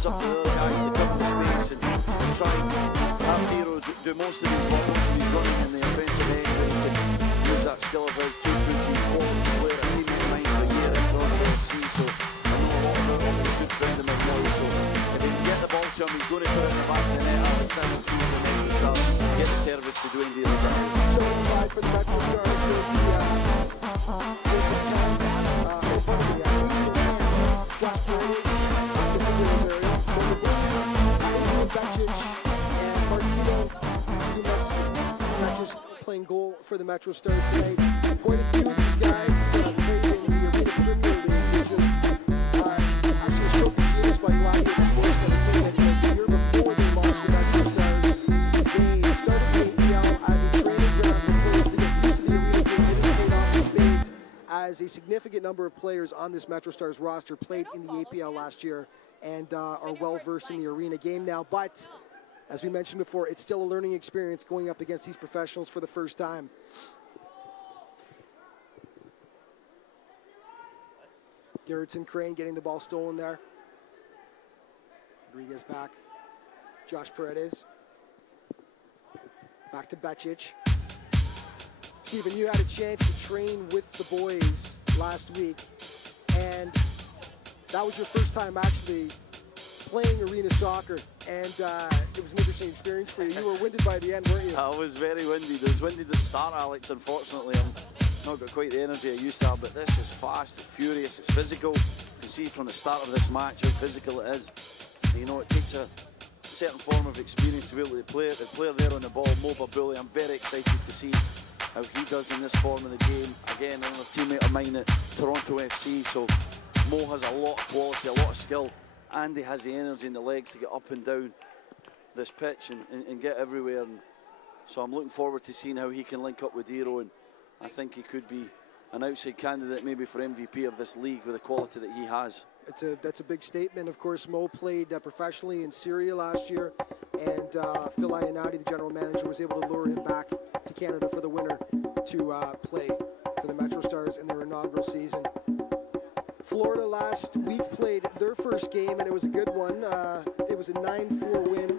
it's up to the other guys to cover the space and try and have Hero do most of his work, most of his running in the offensive end, where he can use that skill of his, keep moving quality player, a teammate of mine for a year in Toronto FC, so I know a lot about him and a good friend of mine now, so if he can get the ball to him, he's going to put it in the back of the net. Alex, that's the key for the MetroStars, get the service to Dwayne Dealey. Showing pride for the MetroStars with playing goal for the MetroStars tonight. Quite a few of these guys played in the Arena Premier League, which was actually a Tropics unit by Gladiator Sports Entertainment. The year before they launched the MetroStars, they started the APL as a training ground for players to get used to the arena game and played off the spades, as a significant number of players on this MetroStars roster played in the APL last year and are well versed in the arena game now. But as we mentioned before, it's still a learning experience going up against these professionals for the first time. Garrettson Crane getting the ball stolen there. Rodriguez back. Josh Paredes. Back to Becic. Stephen, you had a chance to train with the boys last week, and that was your first time actually playing arena soccer, and it was an interesting experience for you. You were winded by the end, weren't you? I was very winded. I was winded at the start, Alex. Unfortunately, I'm not got quite the energy I used to have, but this is fast, it's furious, it's physical. You can see from the start of this match how physical it is. You know, it takes a certain form of experience to be able to play it. The player there on the ball, Mo Babuli, I'm very excited to see how he does in this form of the game. Again, another teammate of mine at Toronto FC, so Mo has a lot of quality, a lot of skill. Andy has the energy and the legs to get up and down this pitch and get everywhere. And so I'm looking forward to seeing how he can link up with Hero, and I think he could be an outside candidate maybe for MVP of this league with the quality that he has. That's a big statement. Of course, Mo played professionally in Syria last year, and Phil Ionati, the general manager, was able to lure him back to Canada for the winter to play for the MetroStars in their inaugural season. Florida last week played their first game, and it was a good one. It was a 9-4 win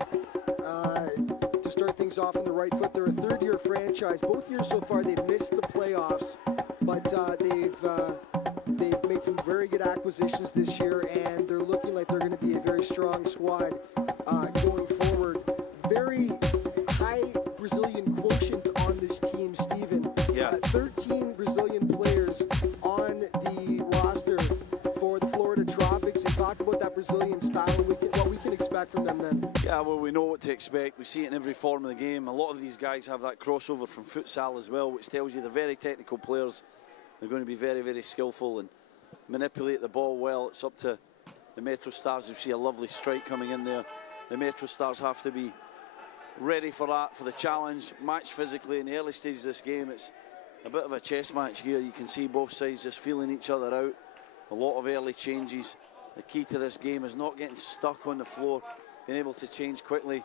to start things off on the right foot. They're a third-year franchise. Both years so far, they've missed the playoffs, but they've made some very good acquisitions this year, and they're looking like they're going to be a very strong squad going forward. Very high Brazilian quotient on this team, Stephen. Yeah. 13 Brazilian players on the roster for the Florida Tropics, and talk about that Brazilian style and what we can expect from them then. Yeah, well, we know what to expect. We see it in every form of the game. A lot of these guys have that crossover from futsal as well, which tells you they're very technical players. They're going to be very, very skillful and manipulate the ball well. It's up to the MetroStars. You see a lovely strike coming in there. The MetroStars have to be ready for that, for the challenge. Match physically in the early stages of this game. It's a bit of a chess match here. You can see both sides just feeling each other out. A lot of early changes. The key to this game is not getting stuck on the floor, being able to change quickly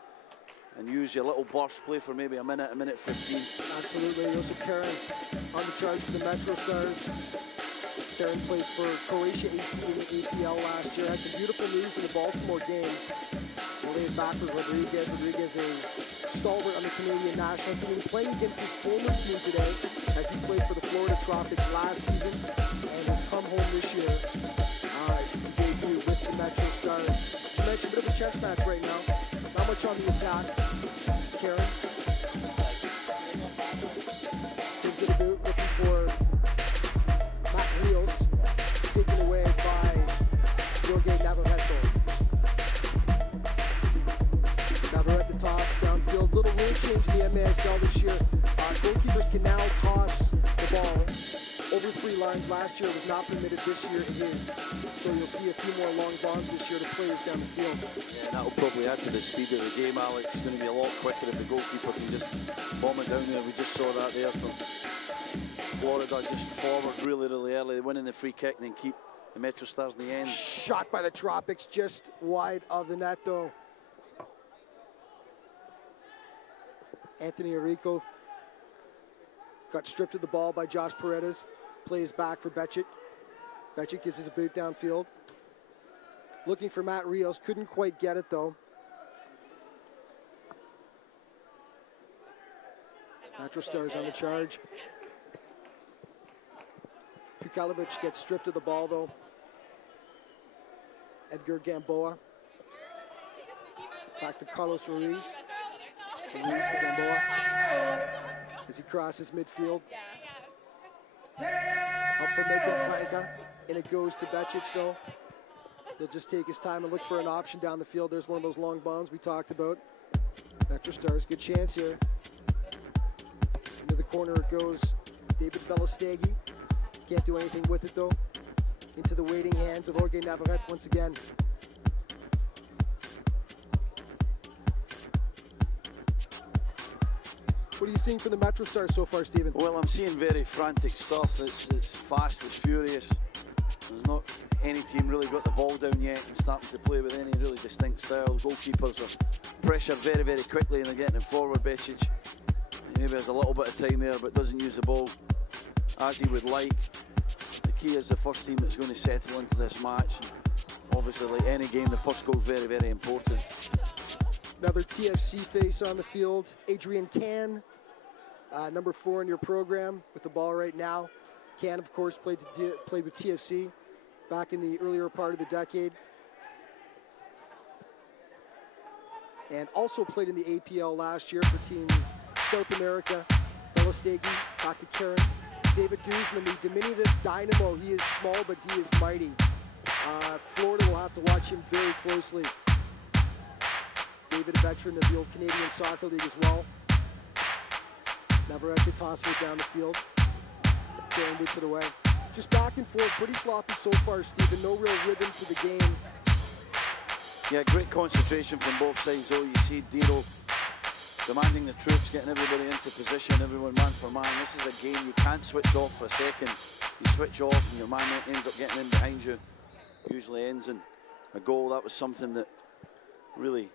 and use your little burst play for maybe a minute 15. Absolutely. Josip Karen on the charge for the MetroStars. Karen played for Croatia AC in the APL last year. Had some beautiful moves in the Baltimore game. Laid back with Rodriguez. Rodriguez, a stalwart on the Canadian national team, playing against his former team today, as he played for the Florida Tropics last season and has come home this year to debut with the MetroStars. As you mentioned, a bit of a chess match right now. Not much on the attack. Karen gives it a boot, looking for Matt Wheels, taken away by Jorge Navarrete. Navarrete the toss downfield. Little rule change in the MASL this year. Goalkeepers can now toss the ball over 3 lines. Last year it was not permitted. This year it is. So you'll see a few more long bombs this year to players down the field. Yeah, that'll probably add to the speed of the game, Alex. It's going to be a lot quicker if the goalkeeper can just bomb it down there. We just saw that there from Florida, just forward really, really early, winning the free kick and then keep the MetroStars in the end. Shot by the Tropics, just wide of the net though. Anthony Arico got stripped of the ball by Josh Paredes. Plays back for Becic. Becic gives us a boot downfield. Looking for Matt Rios, couldn't quite get it though. MetroStars on the charge. Pukalovic gets stripped of the ball though. Edgar Gamboa. Back to Carlos Ruiz. Ruiz to Gamboa. As he crosses midfield. Up for Macon Franca. And it goes to Becic though. He'll just take his time and look for an option down the field. There's one of those long bombs we talked about. MetroStars, good chance here. Into the corner it goes. David Belastegi. Can't do anything with it though. Into the waiting hands of Jorge Navarrete once again. What are you seeing from the MetroStars so far, Stephen? Well, I'm seeing very frantic stuff. It's fast, it's furious. There's not any team really got the ball down yet and starting to play with any really distinct style. Goalkeepers are pressured very, very quickly and they're getting it forward. Becic maybe has a little bit of time there but doesn't use the ball as he would like. The key is the first team that's going to settle into this match. And obviously, like any game, the first goal is very, very important. Another TFC face on the field. Adrian Can, number 4 in your program with the ball right now. Can, of course, played with TFC back in the earlier part of the decade. And also played in the APL last year for Team South America. Belastegi, back to Karen. David Guzman, the diminutive dynamo. He is small, but he is mighty. Florida will have to watch him very closely. David, a veteran of the old Canadian Soccer League as well. Navarrete tossing it down the field. Karen boots it away. Just back and forth, pretty sloppy so far, Stephen. No real rhythm to the game. Yeah, great concentration from both sides, though. You see Diro demanding the troops, getting everybody into position, everyone man for man. This is a game you can't switch off for a second. You switch off and your man ends up getting in behind you. Usually ends in a goal. That was something that really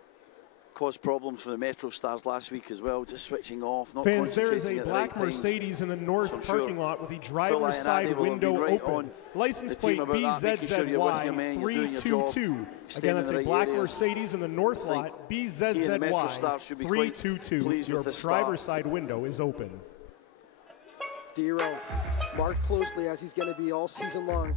caused problems for the MetroStars last week as well, just switching off, not Fans, there is concentrating a at the black right Mercedes times. in the north So parking lot with the driver's side window right open. License plate BZZY322. Again, that's a black Mercedes in the north lot, BZZY322. Your driver's side window is open. Diro marked closely as he's going to be all season long.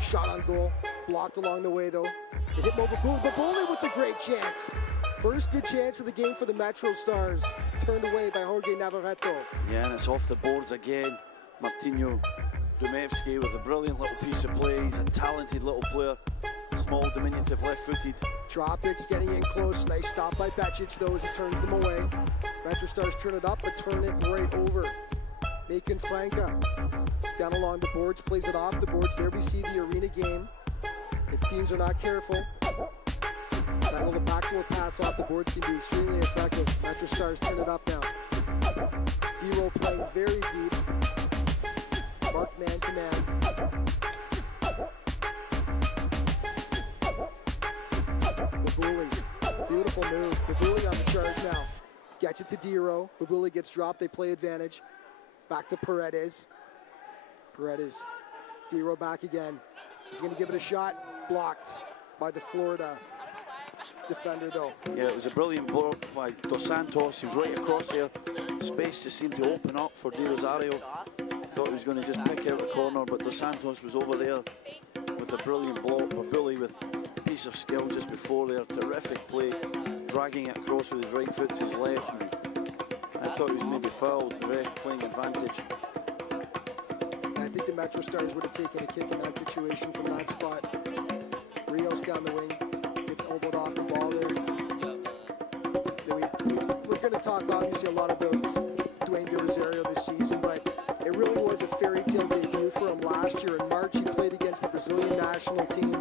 Shot on goal, blocked along the way though. It hit Babuli, Babuli with the great chance. First good chance of the game for the MetroStars. Turned away by Jorge Navarrete. Yeah, and it's off the boards again. Martinho Dumevski with a brilliant little piece of play. He's a talented little player. Small, diminutive, left-footed. Tropics getting in close. Nice stop by Becic though as he turns them away. MetroStars turn it up but turn it right over. Macon Franca down along the boards, plays it off the boards. There we see the arena game. If teams are not careful, that little backdoor pass off the boards can be extremely effective. MetroStars turn it up now. Diro playing very deep. Marked man to man. Babuli, beautiful move. Babuli on the charge now. Gets it to Diro. Babuli gets dropped, they play advantage. Back to Paredes. Paredes. Diro back again. He's going to give it a shot. Blocked by the Florida defender, though. Yeah, it was a brilliant blow by Dos Santos. He was right across there. Space just seemed to open up for Di Rosario. Thought he was going to just pick out the corner, but Dos Santos was over there with a brilliant block. Babuli with a piece of skill just before there. Terrific play, dragging it across with his right foot to his left. And I thought he was maybe fouled. The ref playing advantage. I think the MetroStars would have taken a kick in that situation from that spot. Rios down the wing, gets elbowed off the ball there. We're going to talk obviously a lot about Dwayne De Rosario this season, but it really was a fairy tale debut for him last year. In March, he played against the Brazilian national team.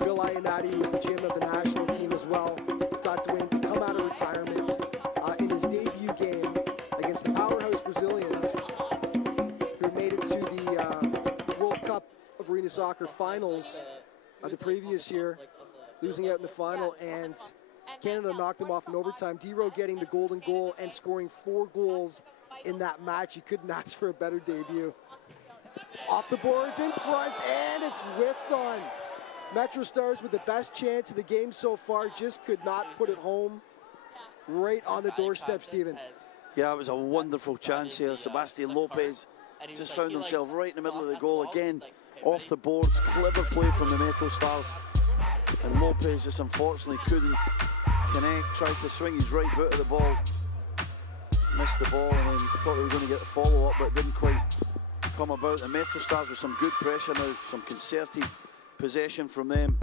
Phil Ionati, who was the GM of the national team as well, got Dwayne to come out of retirement in his debut game against the powerhouse Brazilians, who made it to the World Cup of Arena Soccer finals the previous year, losing out in the final, and Canada knocked them off in overtime. Diro getting the golden goal and scoring 4 goals in that match. You couldn't ask for a better debut. Off the boards in front, and it's whiffed on. MetroStars with the best chance of the game so far, just could not put it home. Right on the doorstep, Stephen. Yeah, it was a wonderful chance here. Sebastian Lopez just found himself right in the middle of the goal again. Off the boards, clever play from the MetroStars. And Lopez just unfortunately couldn't connect, tried to swing his right boot at the ball. Missed the ball, and then thought they were going to get the follow-up, but it didn't quite come about. The MetroStars with some good pressure now, some concerted possession from them.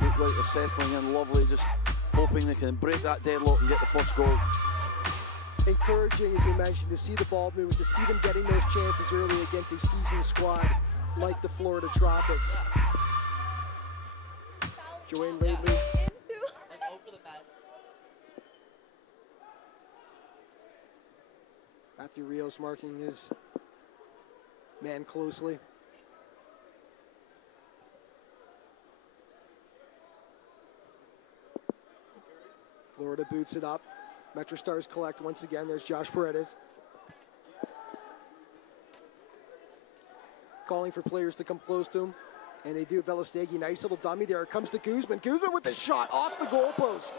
Look like they're settling in lovely, just hoping they can break that deadlock and get the first goal. Encouraging, as you mentioned, to see the ball move, to see them getting those chances early against a seasoned squad like the Florida Tropics. Joanne Laidley. Matthew Rios marking his man closely. Florida boots it up. MetroStars collect once again. There's Josh Paredes. Calling for players to come close to him. And they do. Velostegi, nice little dummy there. It comes to Guzman. Guzman with the shot off the goalpost.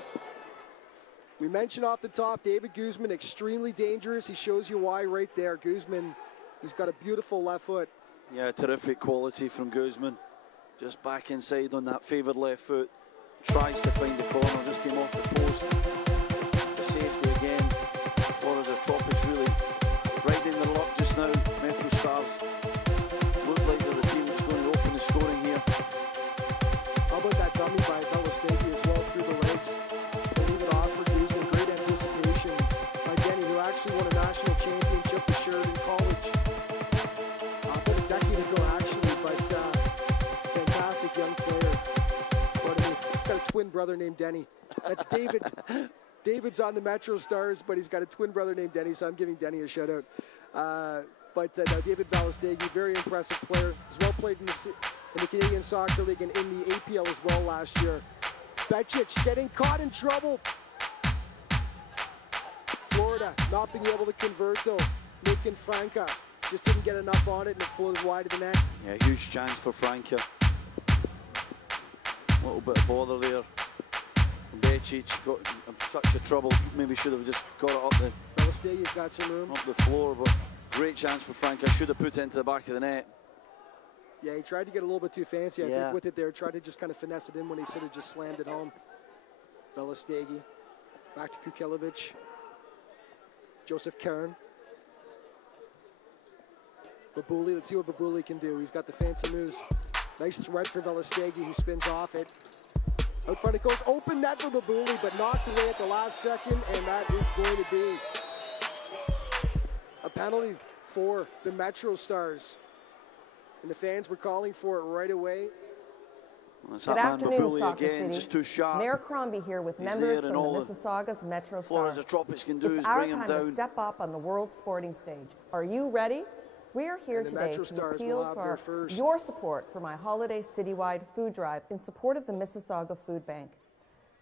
We mentioned off the top, David Guzman, extremely dangerous. He shows you why right there. Guzman, he's got a beautiful left foot. Yeah, terrific quality from Guzman. Just back inside on that favoured left foot. Tries to find the corner, just came off the post. The safety again. Florida Tropics really riding their luck just now. MetroStars look like they're the team that's going to open the scoring here. How about that dummy by Velostegi as well through the legs? They leave it off for Guzman. Great anticipation by Denny, who actually won a national championship with Sheridan College. About a decade ago, actually, but fantastic young player. He's got a twin brother named Denny. That's David. David's on the MetroStars, but he's got a twin brother named Denny, so I'm giving Denny a shout out. No, David Velostegi, very impressive player. He's well played in the Canadian Soccer League and in the APL as well last year. Becic getting caught in trouble. Florida not being able to convert though. Nick and Franca just didn't get enough on it and it floated wide of the net. Yeah, huge chance for Franca. A little bit of bother there. Becic got such a trouble. Maybe should have just got it up the. Velastegi's got some room. Up the floor, but great chance for Franca. Should have put it into the back of the net. Yeah, he tried to get a little bit too fancy, I think, with it there. Tried to just kind of finesse it in when he sort of just slammed it home. Velostegi. Back to Kukilovic. Joseph Karen. Babuli, let's see what Babuli can do. He's got the fancy moves. Nice thread for Velostegi, who spins off it. Out front it goes, open net for Babuli, but knocked away at the last second, and that is going to be a penalty for the MetroStars. And the fans were calling for it right away. Well, Good afternoon, Soccer again, City. just too sharp. Mayor Crombie here with members from the Mississauga's MetroStars. Florida Tropics can do it's is our bring him time down. to step up on the world sporting stage. Are you ready? We are here today to appeal for your support for my holiday citywide food drive in support of the Mississauga Food Bank.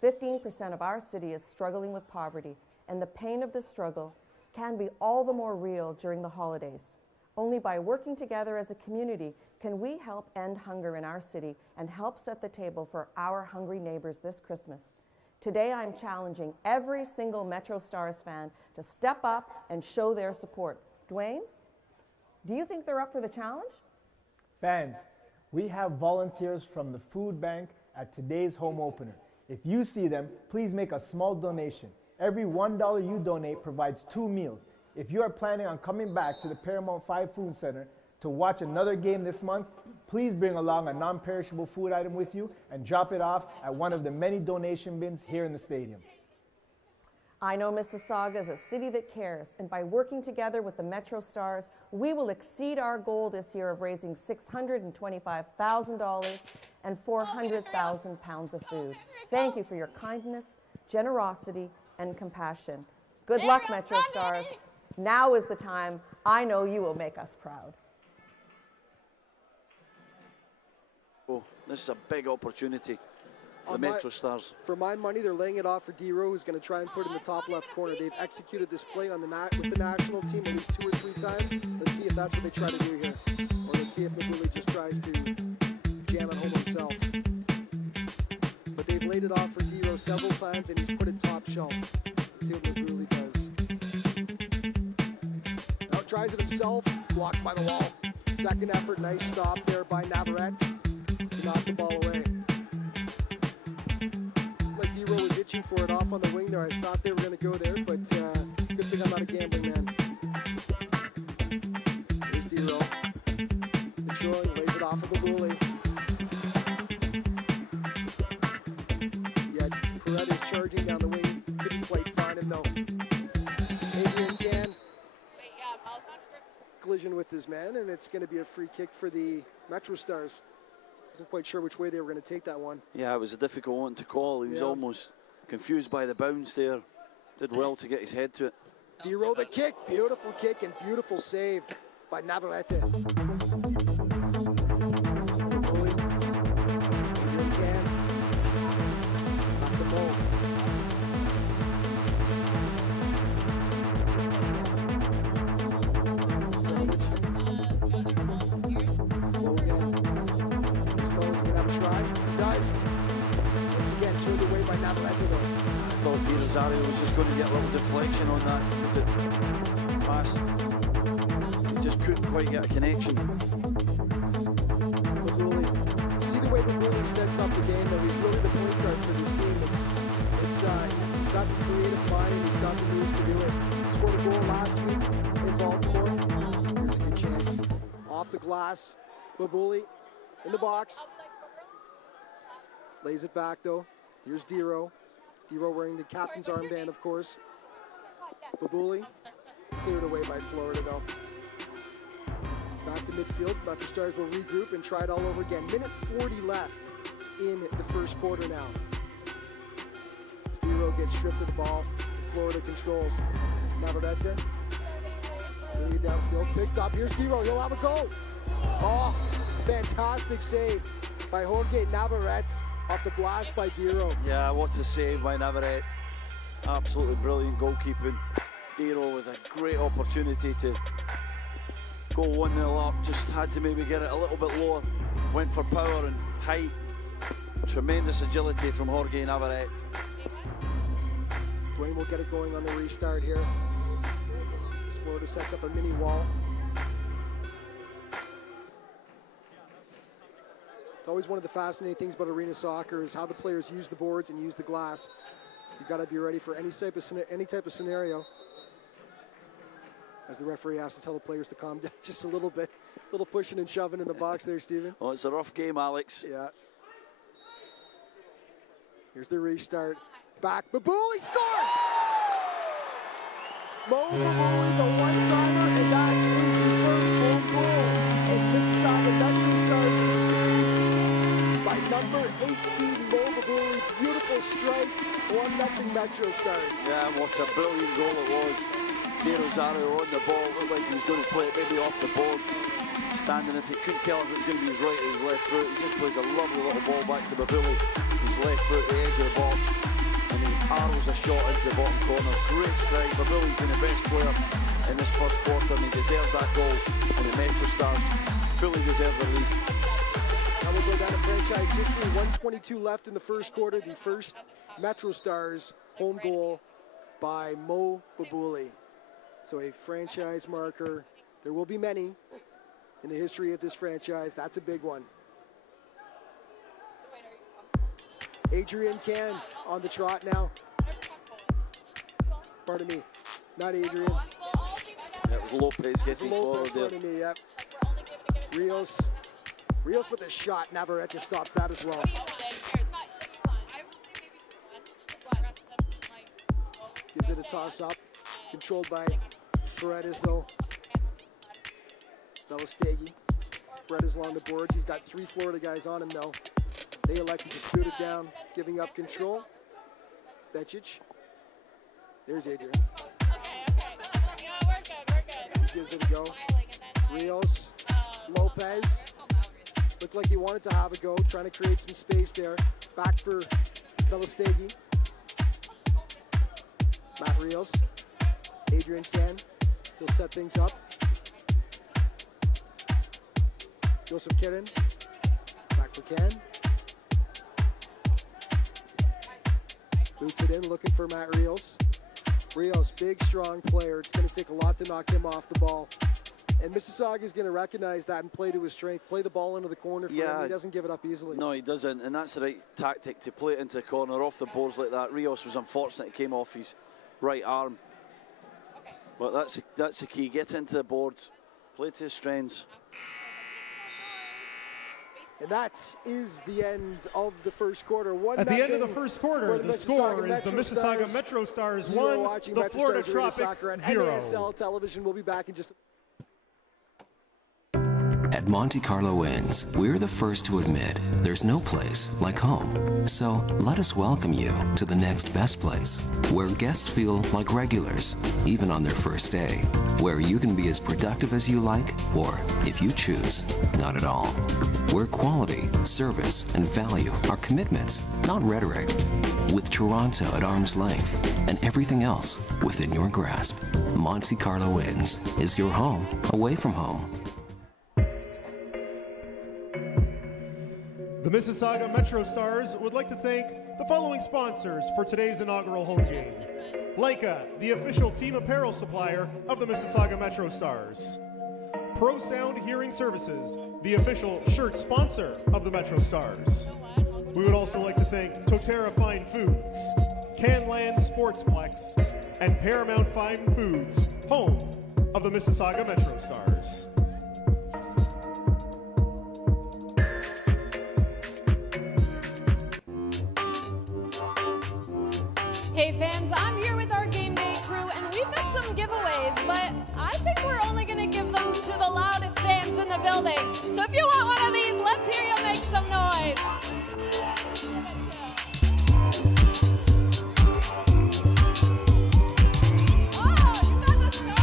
15% of our city is struggling with poverty, and the pain of this struggle can be all the more real during the holidays. Only by working together as a community can we help end hunger in our city and help set the table for our hungry neighbors this Christmas. Today I'm challenging every single MetroStars fan to step up and show their support. Dwayne, do you think they're up for the challenge? Fans, we have volunteers from the food bank at today's home opener. If you see them, please make a small donation. Every $1 you donate provides 2 meals. If you are planning on coming back to the Paramount 5 Food Center to watch another game this month, please bring along a non-perishable food item with you and drop it off at one of the many donation bins here in the stadium. I know Mississauga is a city that cares, and by working together with the MetroStars, we will exceed our goal this year of raising $625,000 and 400,000 pounds of food. Thank you for your kindness, generosity, and compassion. Good luck, MetroStars. Now is the time. I know you will make us proud. Oh, this is a big opportunity for the MetroStars. For my money, they're laying it off for D-Row, who's going to try and put it in the top left corner. They've executed this play on with the national team at least 2 or 3 times. Let's see if that's what they try to do here. Let's see if Babuli just tries to jam it home himself. But they've laid it off for Dero several times, and he's put it top shelf. Let's see what Babuli does. Now tries it himself, blocked by the wall. Second effort, nice stop there by Navarrete to knock the ball away. Like Dero was itching for it off on the wing there. I thought they were going to go there, but good thing I'm not a gambling man. Here's Dero. Controlling, lays it off of Babuli. Yet Perret is charging down the wing. Couldn't quite find him though. Adrian Gan. Collision with his man, and it's going to be a free kick for the MetroStars. Wasn't quite sure which way they were going to take that one. Yeah, it was a difficult one to call. He was almost confused by the bounce there. Did well to get his head to it. Dero the kick, beautiful kick and beautiful save by Navarrete. Babuli, Adrian Gan, back to Mo. Navarrete though. I thought Di Rosario was just going to get a little deflection on that. Look at past. He just couldn't quite get a connection. Babuli. You see the way Babuli sets up the game though. He's really the point guard for this team. He's got the creative mind and he's got the moves to do it. Scored a goal last week in Baltimore. Here's a good chance. Off the glass. Babuli in the box. Lays it back though. Here's Dero. Dero wearing the captain's armband, of course. Babuli cleared away by Florida, though. Back to midfield. MetroStars will regroup and try it all over again. Minute 40 left in the first quarter now. Dero gets stripped of the ball. Florida controls. Navarrete. Bringing it downfield. Picked up. Here's Dero. He'll have a go. Oh, fantastic save by Jorge Navarrete. Off the blast by Dero. Yeah, what a save by Navarrete. Absolutely brilliant goalkeeping. Dero with a great opportunity to go 1-0 up. Just had to maybe get it a little bit lower. Went for power and height. Tremendous agility from Jorge Navarrete. Dwayne will get it going on the restart here. As Florida sets up a mini wall. It's always one of the fascinating things about arena soccer is how the players use the boards and use the glass. You've got to be ready for any type of scenario. As the referee has to tell the players to calm down just a little bit. A little pushing and shoving in the box there, Stephen. Oh, it's a rough game, Alex. Yeah. Here's the restart. Back, Babuli scores! Mo Babuli, the one-timer, and that is the first home goal in Mississauga MetroStars history. By number 18, Mo Babuli, beautiful strike, 1-0 MetroStars. Yeah, what a brilliant goal it was. Di Rosario on the ball, looked like he was going to play it maybe off the boards. Standing at it, couldn't tell if it was going to be his right or his left foot. He just plays a lovely little ball back to Babuli. His left foot, the edge of the box. And he arrows a shot into the bottom corner. Great strike. Babuli's been the best player in this first quarter, and he deserved that goal. And the MetroStars fully deserve the lead. Now we'll go down to franchise history. 1:22 left in the first quarter. The first MetroStars home goal by Mo Babuli. So a franchise marker. There will be many in the history of this franchise. That's a big one. Adrian Can on the trot now. Pardon me, not Adrian. That was Lopez getting forward there. Pardon me, yep. Rios with a shot. Navarrete stops that as well. Gives it a toss up. Controlled by Paredes though. Velostegi. Paredes along the boards. He's got 3 Florida guys on him though. They elected to boot it down, giving up control. Becic. There's Adrian. He gives it a go. Rios. Lopez. Looked like he wanted to have a go, trying to create some space there. Back for Velostegi. Matt Rios. Adrian Can. He'll set things up. Joseph Kidden, back for Ken. Boots it in, looking for Matt Rios. Rios, big, strong player. It's going to take a lot to knock him off the ball. And Mississauga is going to recognize that and play to his strength. Play the ball into the corner for him. He doesn't give it up easily. No, he doesn't. And that's the right tactic, to play it into the corner, off the boards like that. Rios was unfortunate. It came off his right arm. But that's the key. Get into the boards. Play to his strengths. And that is the end of the first quarter. At the end of the first quarter, the score is the Mississauga MetroStars 1, the Florida Tropics 0. NASL television. We'll be back in just a At Monte Carlo Inns, we're the first to admit there's no place like home. So let us welcome you to the next best place, where guests feel like regulars, even on their first day, where you can be as productive as you like, or, if you choose, not at all. Where quality, service, and value are commitments, not rhetoric. With Toronto at arm's length and everything else within your grasp, Monte Carlo Inns is your home away from home. The Mississauga MetroStars would like to thank the following sponsors for today's inaugural home game. Leica, the official team apparel supplier of the Mississauga MetroStars. Pro Sound Hearing Services, the official shirt sponsor of the MetroStars. We would also like to thank Totera Fine Foods, Canland Sportsplex, and Paramount Fine Foods, home of the Mississauga MetroStars. Hey fans, I'm here with our game day crew and we've got some giveaways, but I think we're only going to give them to the loudest fans in the building. So if you want one of these, let's hear you make some noise. Oh, you got the start.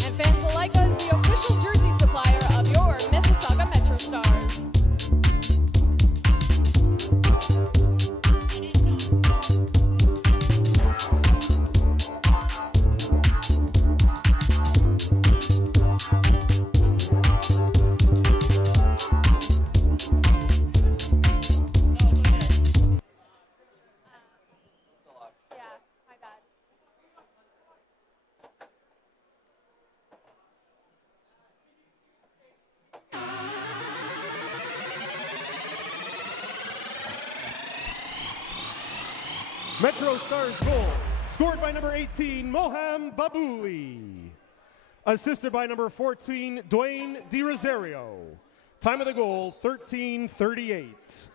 And fans like us, the official jersey supplier of your Mississauga MetroStars. MetroStars goal, scored by number 18, Moham Babouli. Assisted by number 14, Dwayne Di Rosario. Time of the goal, 13:38.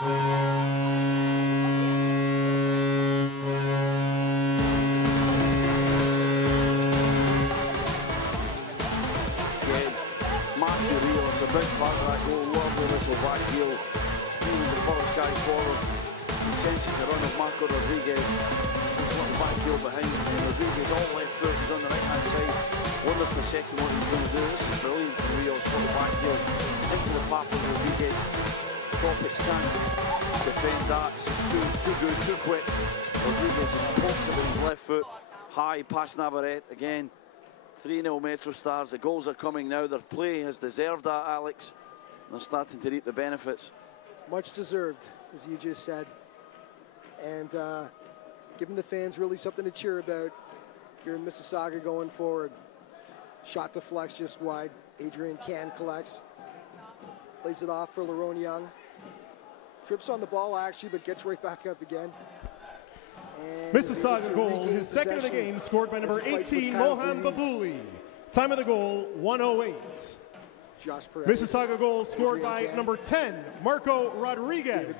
Big part of that goal, lovely little back heel. He was the first guy forward. He senses the run of Marco Rodriguez. His little back heel behind him. And Rodriguez all left foot, he's on the right hand side. Wonder for a second what he's going to do. This is brilliant from Rios, little back heel into the path of Rodriguez. Tropics can defend that. This is too good, too quick. Rodriguez just pokes it with his left foot. High past Navarrete again. 3-0 MetroStars. The goals are coming now. Their play has deserved that, Alex. They're starting to reap the benefits. Much deserved, as you just said. And giving the fans really something to cheer about here in Mississauga going forward. Shot deflects just wide. Adrian Can collects. Lays it off for Lerone Young. Trips on the ball, actually, but gets right back up again. Mississauga goal, his second of the game, scored by number 18, Mohan Babouli. Time of the goal, 1:08. Mississauga goal scored by number 10, Marco Rodriguez.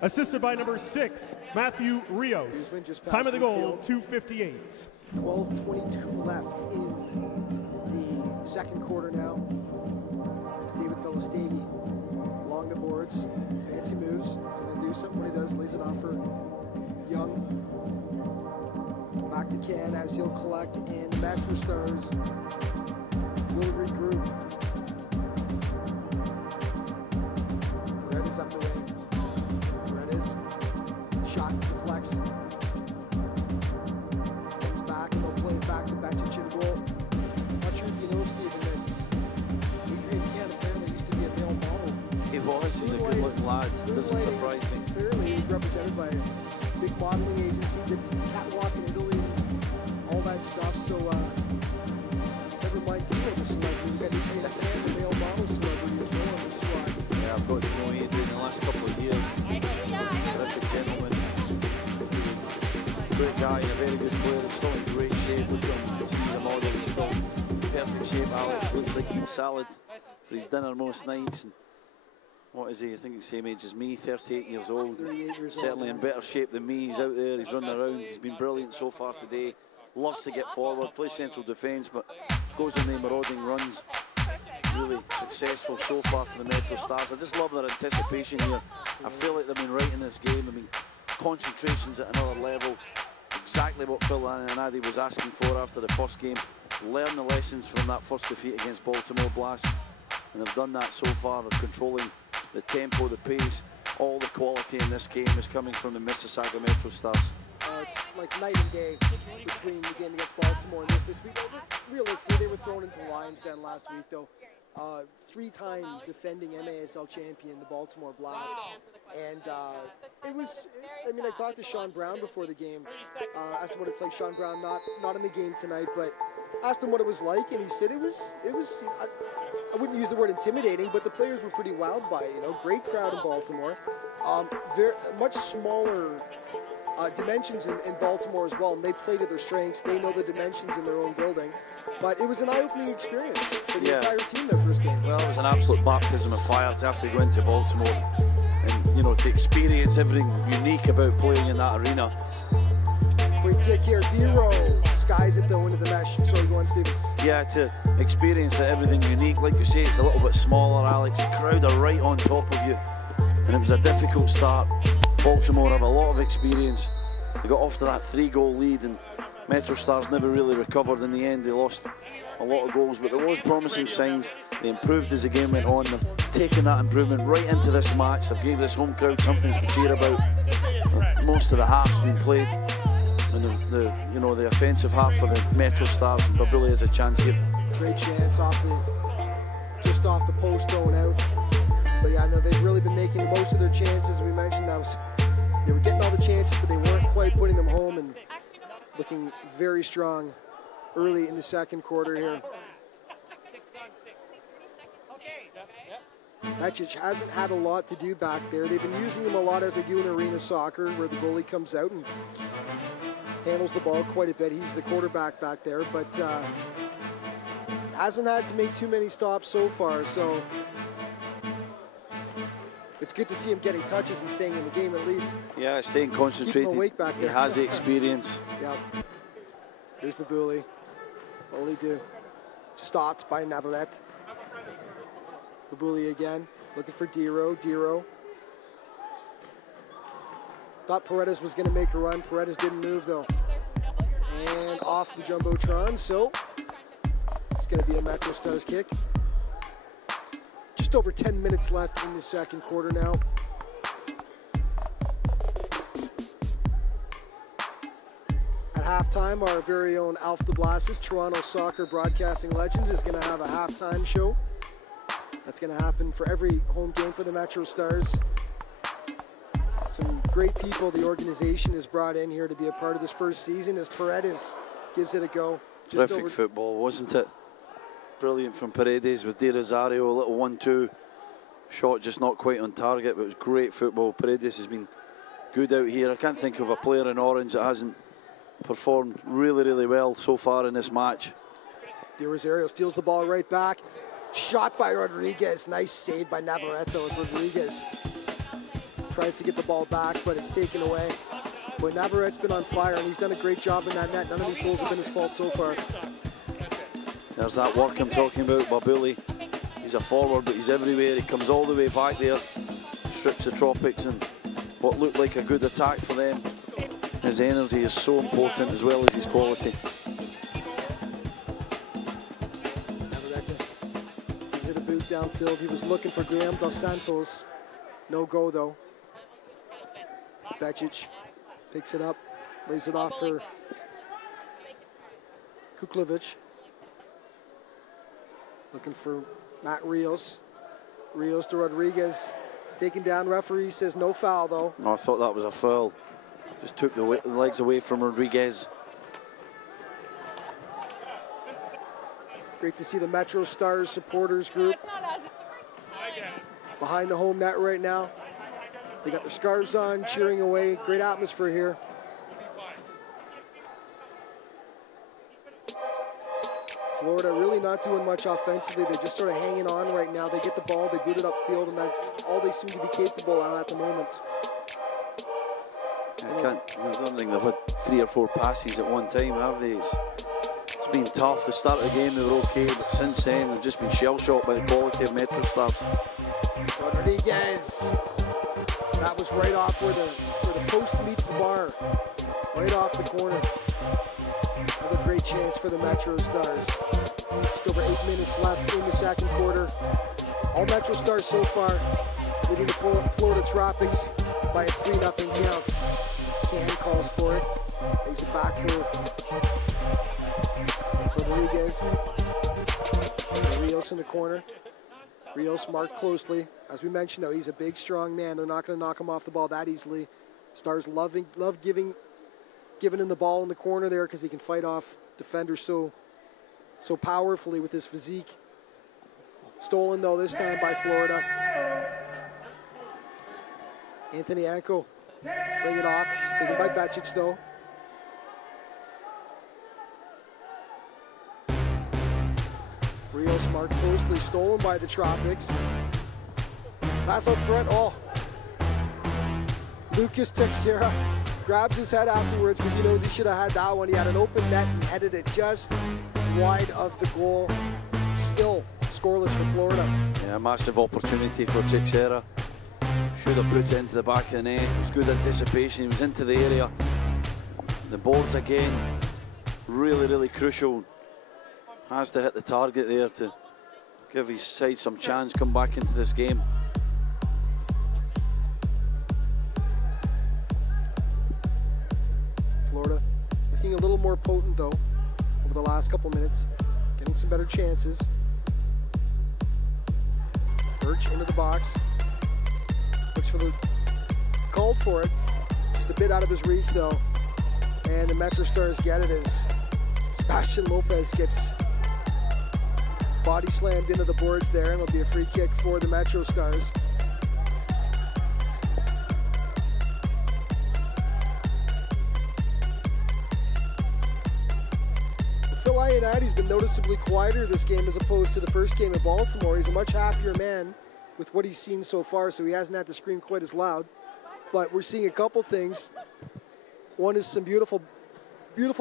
Assisted by number 6, Matthew Rios. Time of the goal, 2:58. 12:22 left in the second quarter now. It's David Villastady along the boards. Fancy moves. He's going to do something when he does. Lays it off for Young. Back to Can as he'll collect, and MetroStars will regroup. Red is up the wing. Red is. Shot deflects. Comes back and they'll play it back to Bacic in goal. Not sure if you know, Stephen, that Adrian Can apparently used to be a male model. He was. He's a good-looking lad. Doesn't surprise me. Apparently he was represented by a big modeling agency, did catwalk in Italy, all that stuff. So never mind the celebrity. We've got Adrian Can, the male model celebrity as well on the squad. Yeah, I've got to know Adrian in the last couple of years. Terrific gentleman. Great guy and a very good player. He's still in great shape. Look at him. He's a model. He's still in perfect shape, Alex. Looks like he eats salad for his dinner most nights. And what is he? I think he's the same age as me, 38 years old. 38 years Certainly old, in better shape than me. He's out there, he's running around. He's been brilliant so far today. Loves to get forward, plays central defence, but goes in the marauding runs. Really successful so far for the MetroStars. I just love their anticipation here. I feel like they've been right in this game. I mean, concentration's at another level. Exactly what Phil Anadi was asking for after the first game. Learn the lessons from that first defeat against Baltimore Blast. And they've done that so far. They're controlling the tempo, the pace. All the quality in this game is coming from the Mississauga MetroStars. It's like night and day between the game against Baltimore and this week. Realistically, they were thrown into the Lions Den last week, though. Three-time defending MASL champion, the Baltimore Blast. And it was, I mean, I talked to Sean Brown before the game. Asked him what it's like. Sean Brown not in the game tonight, but asked him what it was like, and he said it was I wouldn't use the word intimidating, but the players were pretty wowed by it. You know, great crowd in Baltimore. Very much smaller dimensions in Baltimore as well, and they play to their strengths. They know the dimensions in their own building, but it was an eye-opening experience for the entire team their first game. Well, it was an absolute baptism of fire to have to go into Baltimore and, you know, to experience everything unique about playing in that arena. Free kick here, Dero skies it though into the mesh. Sorry, go on, Stephen. Yeah, to experience everything unique. Like you say, it's a little bit smaller, Alex. The crowd are right on top of you, and it was a difficult start. Baltimore have a lot of experience. They got off to that 3-goal lead, and MetroStars never really recovered in the end. They lost a lot of goals, but there was promising signs. They improved as the game went on. They've taken that improvement right into this match. They've gave this home crowd something to cheer about. Most of the half's been played, and the offensive half for the MetroStars, Babouli has a chance here. Great chance just off the post thrown out. But yeah, no, they've really been making the most of their chances. We mentioned they were getting all the chances, but they weren't quite putting them home, and looking very strong early in the second quarter here. Bacic hasn't had a lot to do back there. They've been using him a lot as they do in arena soccer, where the goalie comes out and handles the ball quite a bit. He's the quarterback back there, but hasn't had to make too many stops so far. So it's good to see him getting touches and staying in the game at least. Yeah, staying concentrated. Keep him awake back there. He has the experience. Yeah. Here's Babuli. What'll he do? Stopped by Navarrete. Babuli again, looking for Diro. Diro. Thought Paredes was going to make a run. Paredes didn't move though. And off the Jumbotron, so it's going to be a MetroStars kick. Just over 10 minutes left in the second quarter now. At halftime, our very own Alf de Blassis, Toronto soccer broadcasting legend, is going to have a halftime show. That's going to happen for every home game for the MetroStars. Some great people the organization has brought in here to be a part of this first season as Paredes gives it a go. Terrific football, wasn't it? Brilliant from Paredes with De Rosario, a little 1-2. Shot just not quite on target, but it was great football. Paredes has been good out here. I can't think of a player in orange that hasn't performed really, really well so far in this match. De Rosario steals the ball right back. Shot by Rodriguez. Nice save by Navarrete as Rodriguez tries to get the ball back, but it's taken away. But Navarrete's been on fire, and he's done a great job in that net. None of these goals have been his fault so far. There's that work I'm talking about. Babuli, he's a forward, but he's everywhere. He comes all the way back there, strips the Tropics, and what looked like a good attack for them. His energy is so important as well as his quality. He's at a boot downfield. He was looking for Graham Dos Santos. No go though. Becic picks it up, lays it off for Kuklovic. Looking for Matt Rios. Rios to Rodriguez. Taken down, referee says no foul though. No, I thought that was a foul. Just took the legs away from Rodriguez. Great to see the MetroStars supporters group behind the home net right now. They got their scarves on, cheering away. Great atmosphere here. Florida really not doing much offensively. They're just sort of hanging on right now. They get the ball, they boot it upfield, and that's all they seem to be capable of at the moment. I don't think they've had 3 or 4 passes at one time, have they? It's been tough. The start of the game they were okay, but since then they've just been shell-shocked by the quality of MetroStars. Rodriguez. That was right off where the post meets the bar. Right off the corner. Another great chance for the MetroStars. Just over 8 minutes left in the second quarter. All MetroStars so far leading the Florida Tropics by a 3-0 count. Can calls for it. Lays it back for Rodriguez. Rios in the corner. Rios marked closely. As we mentioned, though, he's a big, strong man. They're not going to knock him off the ball that easily. Stars love giving him the ball in the corner there because he can fight off defenders so powerfully with his physique. Stolen, though, this time by Florida. Anthony Anko laying it off. Taken by Becic, though. Rios marked closely, stolen by the Tropics. Pass out front, oh. Lucas Texeira grabs his head afterwards because he knows he should have had that one. He had an open net and headed it just wide of the goal. Still scoreless for Florida. Yeah, massive opportunity for Texeira. Should have put it into the back of the net. It was good anticipation. He was into the area. The boards again, really, really crucial. Has to hit the target there to give his side some chance, come back into this game. Florida looking a little more potent though over the last couple minutes, getting some better chances. Birch into the box, looks for the, called for it, just a bit out of his reach though, and the MetroStars get it as Sebastian Lopez gets body slammed into the boards there, and it'll be a free kick for the MetroStars. Phil Iannati's been noticeably quieter this game as opposed to the first game in Baltimore. He's a much happier man with what he's seen so far, so he hasn't had to scream quite as loud. But we're seeing a couple things. One is some beautiful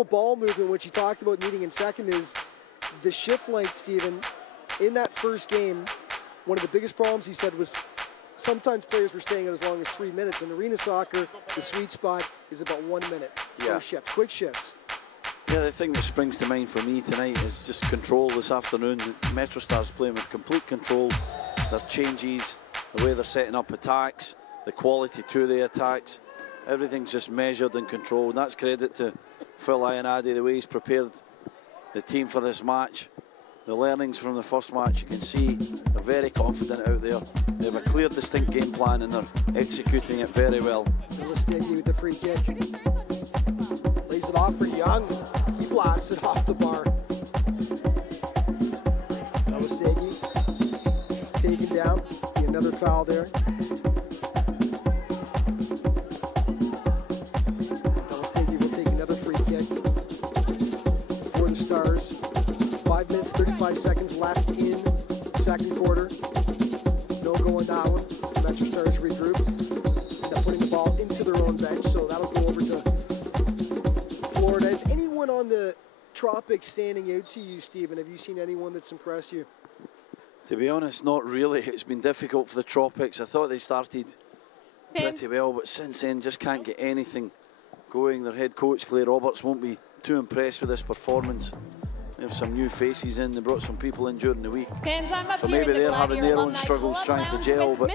ball movement, which he talked about needing, and second is the shift length, Stephen. In that first game, one of the biggest problems he said was sometimes players were staying out as long as 3 minutes. In arena soccer, the sweet spot is about 1 minute per shift, quick shifts. Yeah, the thing that springs to mind for me tonight is just control this afternoon. MetroStars playing with complete control. Their changes, the way they're setting up attacks, the quality to the attacks. Everything's just measured and controlled. And that's credit to Phil Ionadi, the way he's prepared the team for this match. The learnings from the first match, you can see they're very confident out there. They have a clear, distinct game plan and they're executing it very well. Listegi with the free kick. Lays it off for Young. He blasts it off the bar. Listegi taken down. Be another foul there. Listegi will take another free kick for the Stars. 5 minutes, 35 seconds left in the second quarter. No go on that one. The MetroStars regroup. End up putting the ball into their own bench, so that'll go over to Florida. Is anyone on the Tropics standing out to you, Stephen? Have you seen anyone that's impressed you? To be honest, not really. It's been difficult for the Tropics. I thought they started pretty well, but since then just can't get anything going. Their head coach, Clay Roberts, won't be too impressed with this performance. They have some new faces in. They brought some people in during the week. So maybe they're having their own struggles trying to gel, but I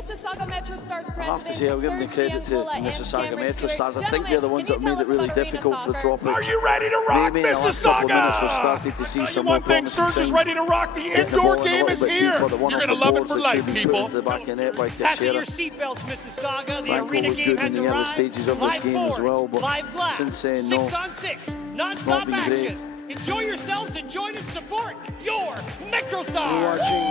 have to say I'll give them the credit to Mississauga MetroStars. I think they're the ones that made it really difficult for the Tropics. Are you ready to rock, maybe Mississauga? In the last couple of minutes we've started to see some more promising Surge is ready to rock. The indoor game is here. You're going to love it for life, people. Fasten your seatbelts, Mississauga. The arena game has arrived. Stages of this game as well, but since then, no, 6 on 6, non-stop action. Enjoy yourselves and join and support your MetroStars. We're watching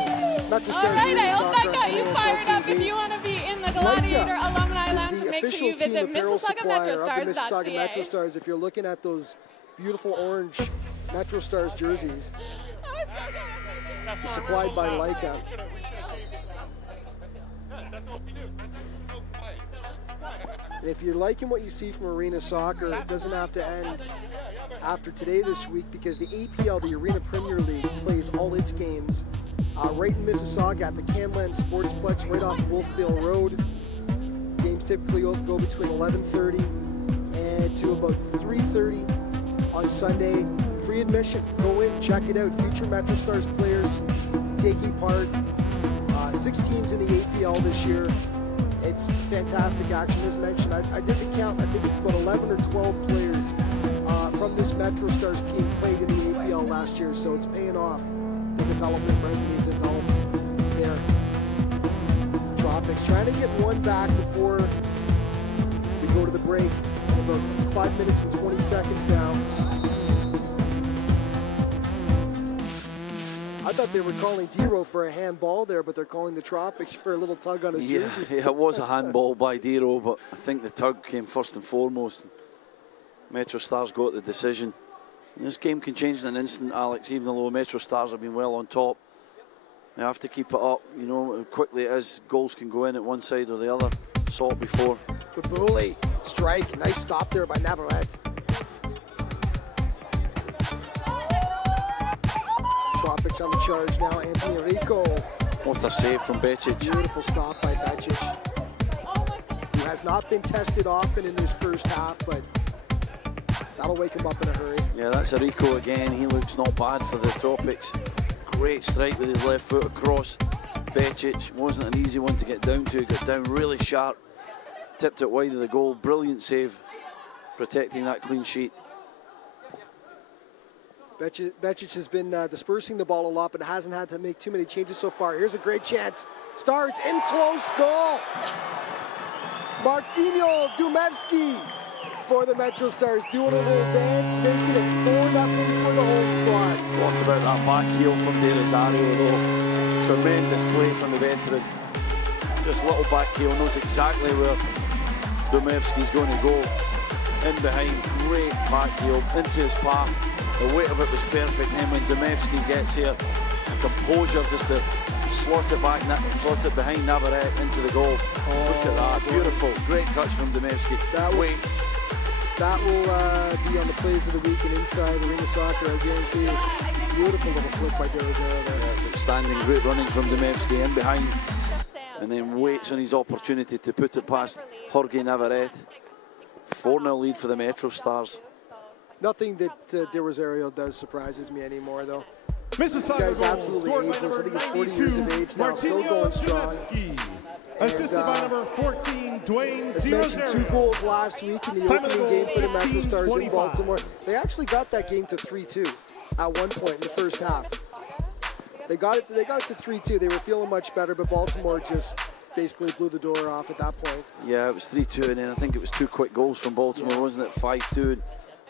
MetroStars. All right, I hope that got you fired up. If you want to be in the Gladiator Alumni Lounge, make sure you visit MississaugaMetroStars.ca. MetroStars. If you're looking at those beautiful orange MetroStars jerseys, supplied by Leica. And if you're liking what you see from arena soccer, it doesn't have to end after today this week, because the APL, the Arena Premier League, plays all its games right in Mississauga at the Canland Sportsplex right off Wolfdale Road. Games typically go between 11:30 and to about 3:30 on Sunday. Free admission. Go in, check it out. Future MetroStars players taking part. 6 teams in the APL this year. It's fantastic action. As mentioned, I did the count. I think it's about 11 or 12 players from this MetroStars team played in the APL last year, so it's paying off the development right they've developed there. Tropics trying to get one back before we go to the break. About 5 minutes and 20 seconds now. I thought they were calling Dero for a handball there, but they're calling the Tropics for a little tug on his jersey. Yeah, it was a handball by Dero, but I think the tug came first and foremost. MetroStars got the decision. And this game can change in an instant, Alex, even though MetroStars have been well on top. They have to keep it up, you know, quickly it is. Goals can go in at one side or the other. Saw it before. Babuli, strike, nice stop there by Navarrete. Tropics on the charge now, Anthony Rico. What a save from Becic. Beautiful stop by Becic. Who has not been tested often in this first half, but that'll wake him up in a hurry. Yeah, that's a Rico again. He looks not bad for the Tropics. Great strike with his left foot across Becic. Wasn't an easy one to get down to. Got down really sharp. Tipped it wide of the goal. Brilliant save, protecting that clean sheet. Becic has been dispersing the ball a lot, but hasn't had to make too many changes so far. Here's a great chance. Stars in close, goal. Martino Dumevski for the MetroStars, doing a little dance, making it 4-0 for the home squad. What about that back heel from De Rosario, though? Tremendous play from the veteran. Just little back heel, knows exactly where Dumevski's going to go. In behind, great back heel, into his path. The weight of it was perfect. And then when Dumevski gets here, the composure just to slot it back, slot it behind Navarrete into the goal. Look at that, beautiful, great touch from Demevski. That will be on the plays of the week and inside Arena Soccer, I guarantee you. Beautiful little flick by De Rosero there. Yeah, outstanding, great running from Demevski in behind, and then waits on his opportunity to put it past Jorge Navarrete. 4-0 lead for the MetroStars. Nothing that De Rosero does surprises me anymore, though. This Mississauga guy's absolutely ageless. I think he's 40 years of age now, still going strong. Assisted by number 14, Dwayne As mentioned, 2 goals last week in the opening game for the MetroStars in Baltimore. They actually got that game to 3-2 at one point in the first half. They got it to 3-2. They were feeling much better, but Baltimore just basically blew the door off at that point. Yeah, it was 3-2, and then I think it was 2 quick goals from Baltimore, wasn't it? 5-2.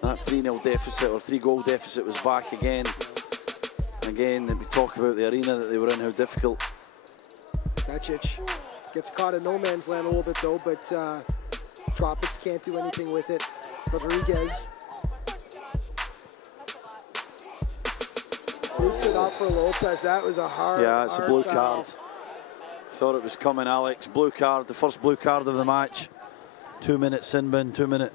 That 3-0 deficit or 3-goal deficit was back again. Again, we talk about the arena that they were in, how difficult. Becic gets caught in no man's land a little bit though, but Tropics can't do anything with it. Rodriguez boots it up for Lopez. That was a hard. Yeah, it's a blue foul. card. Thought it was coming, Alex. Blue card, the first blue card of the match. 2 minute sin bin, 2 minute.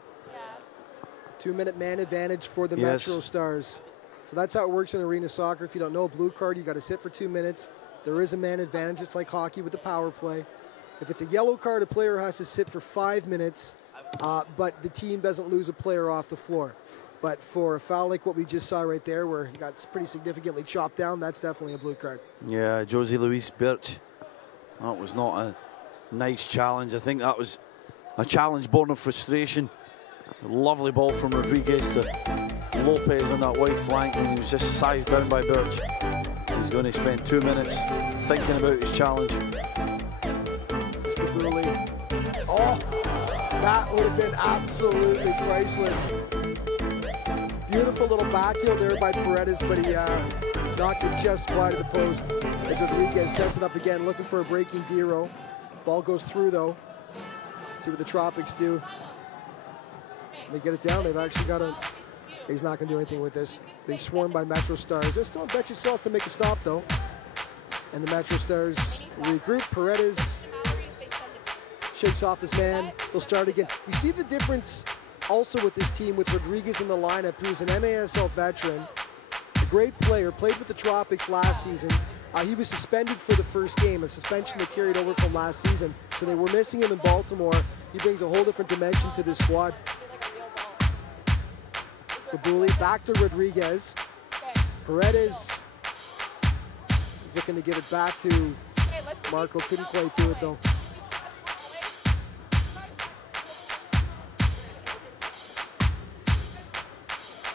2 minute man advantage for the MetroStars. So that's how it works in arena soccer. If you don't know, a blue card, you got to sit for 2 minutes. There is a man advantage, just like hockey with the power play. If it's a yellow card, a player has to sit for 5 minutes, but the team doesn't lose a player off the floor. But for a foul like what we just saw right there, where he got pretty significantly chopped down, that's definitely a blue card. Yeah, Jose Luis Birch. That was not a nice challenge. I think that was a challenge born of frustration. A lovely ball from Rodriguez to Lopez on that wide flank, and he was just sized down by Birch. He's going to spend 2 minutes thinking about his challenge. Oh, that would have been absolutely priceless. Beautiful little back heel there by Paredes, but he knocked it just wide of the post as Rodriguez sets it up again, looking for a breaking Dero. Ball goes through though. Let's see what the Tropics do. They get it down. They've actually got a. He's not going to do anything with this. Being swarmed by MetroStars. They're still bet yourself to make a stop though. And the MetroStars regroup. Paredes shakes off his man. They'll start again. We see the difference also with this team with Rodriguez in the lineup, who's an MASL veteran, a great player, played with the Tropics last season. He was suspended for the first game, a suspension that carried over from last season. So they were missing him in Baltimore. He brings a whole different dimension to this squad. Kabuli back to Rodriguez. Paredes is looking to give it back to Marco. Couldn't quite do it though.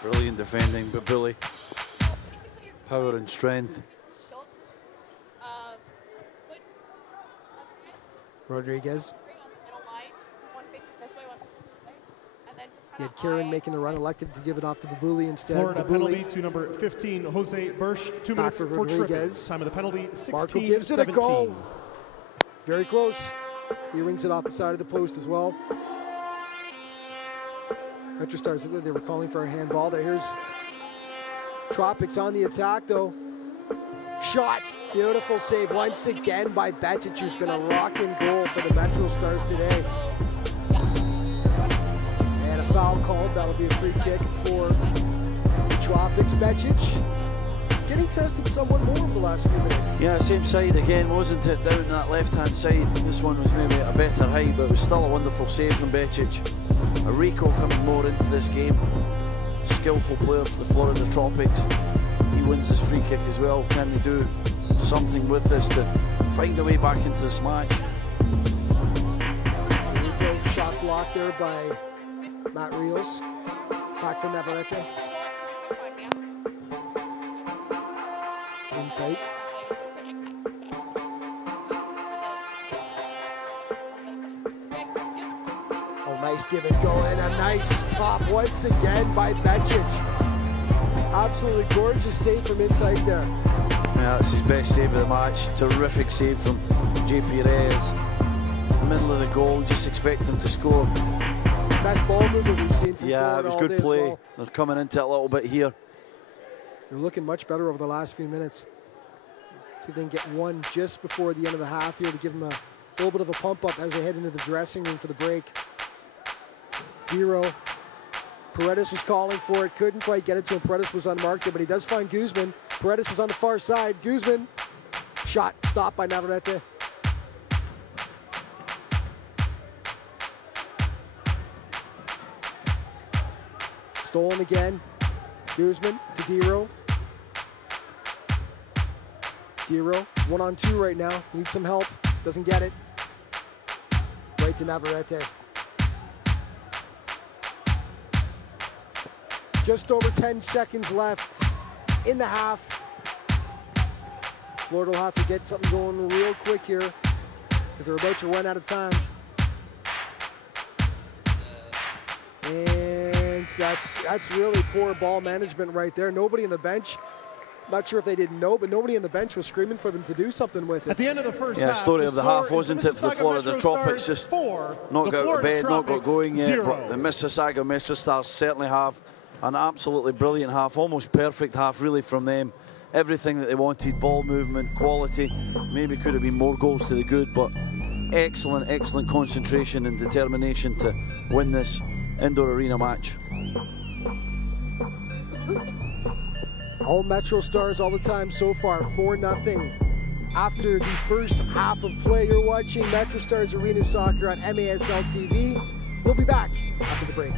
Brilliant defending, but Bully. Power and strength. Rodriguez. He had Kieran making a run, elected to give it off to Babuli instead. Florida penalty to number 15, Jose Birch. 2 minutes for Tropics. Time of the penalty, 16-17. Marco gives it a go. Very close. He rings it off the side of the post as well. MetroStars, they were calling for a handball there. Here's Tropics on the attack though. Shot, beautiful save once again by Becic, who's been a rocking goal for the MetroStars today. And a foul called, that'll be a free kick for the Tropics. Becic getting tested somewhat more over the last few minutes. Yeah, same side again, wasn't it? Down that left-hand side. This one was maybe at a better height, but it was still a wonderful save from Becic. Rico coming more into this game. Skillful player for the Florida Tropics. He wins his free kick as well. Can they do something with this to find a way back into this match? Rico shot blocked there by Matt Rios. Back from Navarrete. In tight. Nice give and go, and a nice top once again by Becic. Absolutely gorgeous save from inside there. Yeah, that's his best save of the match. Terrific save from JP Reyes. Middle of the goal, just expect them to score. Best ball movement we've seen from Florida. Yeah, it was good play. Well. They're coming into it a little bit here. They're looking much better over the last few minutes. See if they can get one just before the end of the half here to give them a little bit of a pump up as they head into the dressing room for the break. Dero. Paredes was calling for it, couldn't quite get it to him. Paredes was unmarked there, but he does find Guzman. Paredes is on the far side. Guzman, shot stopped by Navarrete. Stolen again. Guzman to Dero. Dero, 1-on-2 right now. Needs some help. Doesn't get it. Right to Navarrete. Just over 10 seconds left in the half. Florida will have to get something going real quick here because they're about to run out of time. And that's really poor ball management right there. Nobody in the bench, not sure if they didn't know, but nobody in the bench was screaming for them to do something with it. At the end of the first half, story of the half, wasn't it, for the Florida Tropics? Just not got out of bed, not got going yet. But the Mississauga MetroStars certainly have an absolutely brilliant half, almost perfect half really from them. Everything that they wanted, ball movement, quality. Maybe could have been more goals to the good, but excellent, excellent concentration and determination to win this indoor arena match. All MetroStars all the time so far, 4-0. After the first half of play, you're watching MetroStars Arena Soccer on MASL TV. We'll be back after the break.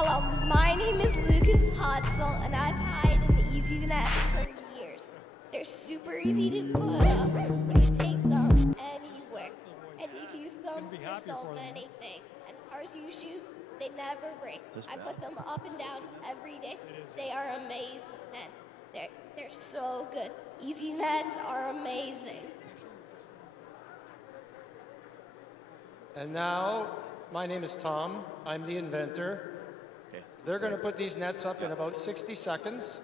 Hello, my name is Lucas Hotzel, and I've had an Easy Net for years. They're super easy to put up. You can take them anywhere, and you can use them for so many things. And as hard as you shoot, they never break. I put them up and down every day. They are amazing, and they're so good. Easy Nets are amazing. And now, my name is Tom. I'm the inventor. They're going to put these nets up in about 60 seconds.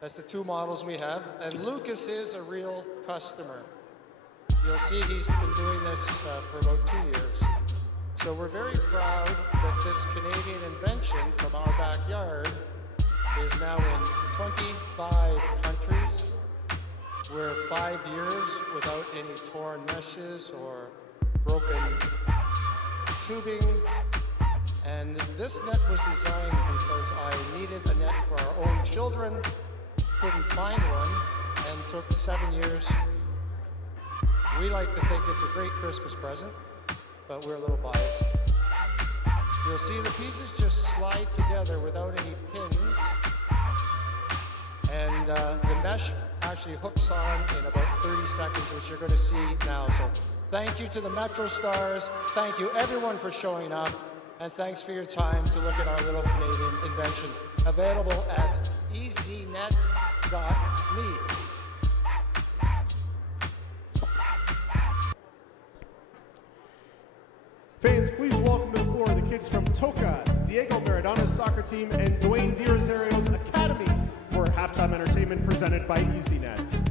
That's the two models we have. And Lucas is a real customer. You'll see he's been doing this for about 2 years. So we're very proud that this Canadian invention from our backyard is now in 25 countries. We're 5 years without any torn meshes or broken tubing. And this net was designed because I needed a net for our own children, couldn't find one, and took 7 years. We like to think it's a great Christmas present, but we're a little biased. You'll see the pieces just slide together without any pins, and the mesh actually hooks on in about 30 seconds, which you're going to see now. So thank you to the MetroStars. Thank you everyone for showing up. And thanks for your time to look at our little Canadian invention. Available at easynet.me. Fans, please welcome to the floor the kids from Toca, Diego Maradona's soccer team, and Dwayne De Rosario's Academy for halftime entertainment presented by EasyNet.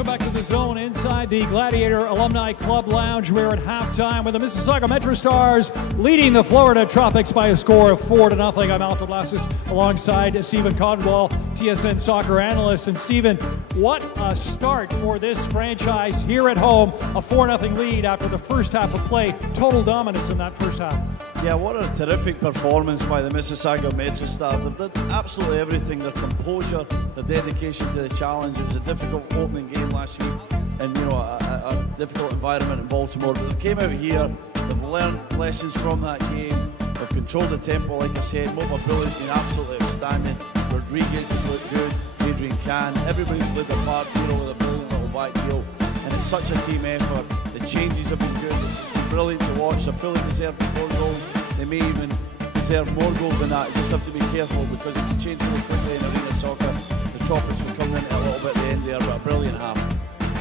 Welcome back to the Zone inside the Gladiator Alumni Club Lounge. We're at halftime with the Mississauga MetroStars leading the Florida Tropics by a score of 4-0. I'm Alpha Blastus alongside Stephen Cottonwall, TSN soccer analyst. And Stephen, what a start for this franchise here at home. A 4-0 lead after the first half of play. Total dominance in that first half. Yeah, what a terrific performance by the Mississauga MetroStars. They've done absolutely everything. Their composure, their dedication to the challenge. It was a difficult opening game last week, and a difficult environment in Baltimore. But they came out here, they've learned lessons from that game. They've controlled the tempo, like I said. Mobility's been absolutely outstanding. Rodriguez has looked good. Adrian Can. Everybody's played their part. With a brilliant little back heel, and it's such a team effort. The changes have been good. It's been brilliant to watch. They fully deserved 4 goals. They may even deserve more goals than that. You just have to be careful because it can change really quickly in arena soccer. The Tropics will come in a little bit at the end there, but a brilliant half.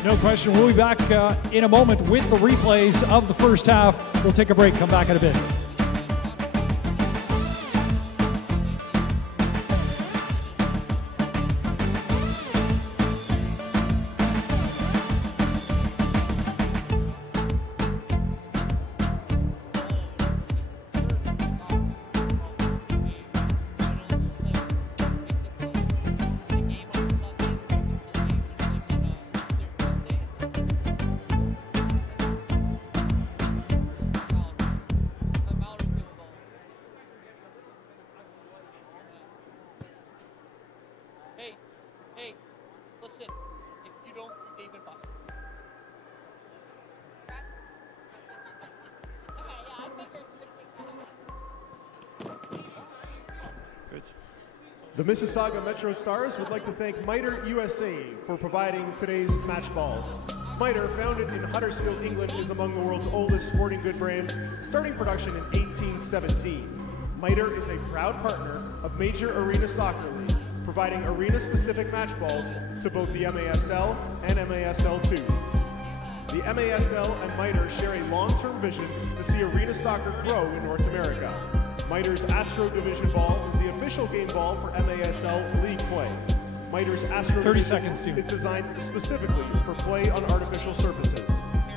No question. We'll be back in a moment with the replays of the first half. We'll take a break, come back in a bit. Hey, listen, if you don't, David Buster. Okay, yeah, I figured you would take that. Good. The Mississauga MetroStars would like to thank Miter USA for providing today's match balls. Miter, founded in Huddersfield, England, is among the world's oldest sporting good brands, starting production in 1817. Miter is a proud partner of Major Arena Soccer League, providing arena-specific match balls to both the MASL and MASL2. The MASL and Miter share a long-term vision to see arena soccer grow in North America. Miter's Astro Division ball is the official game ball for MASL League play. Miter's Astro 30 Division seconds, is designed specifically for play on artificial surfaces.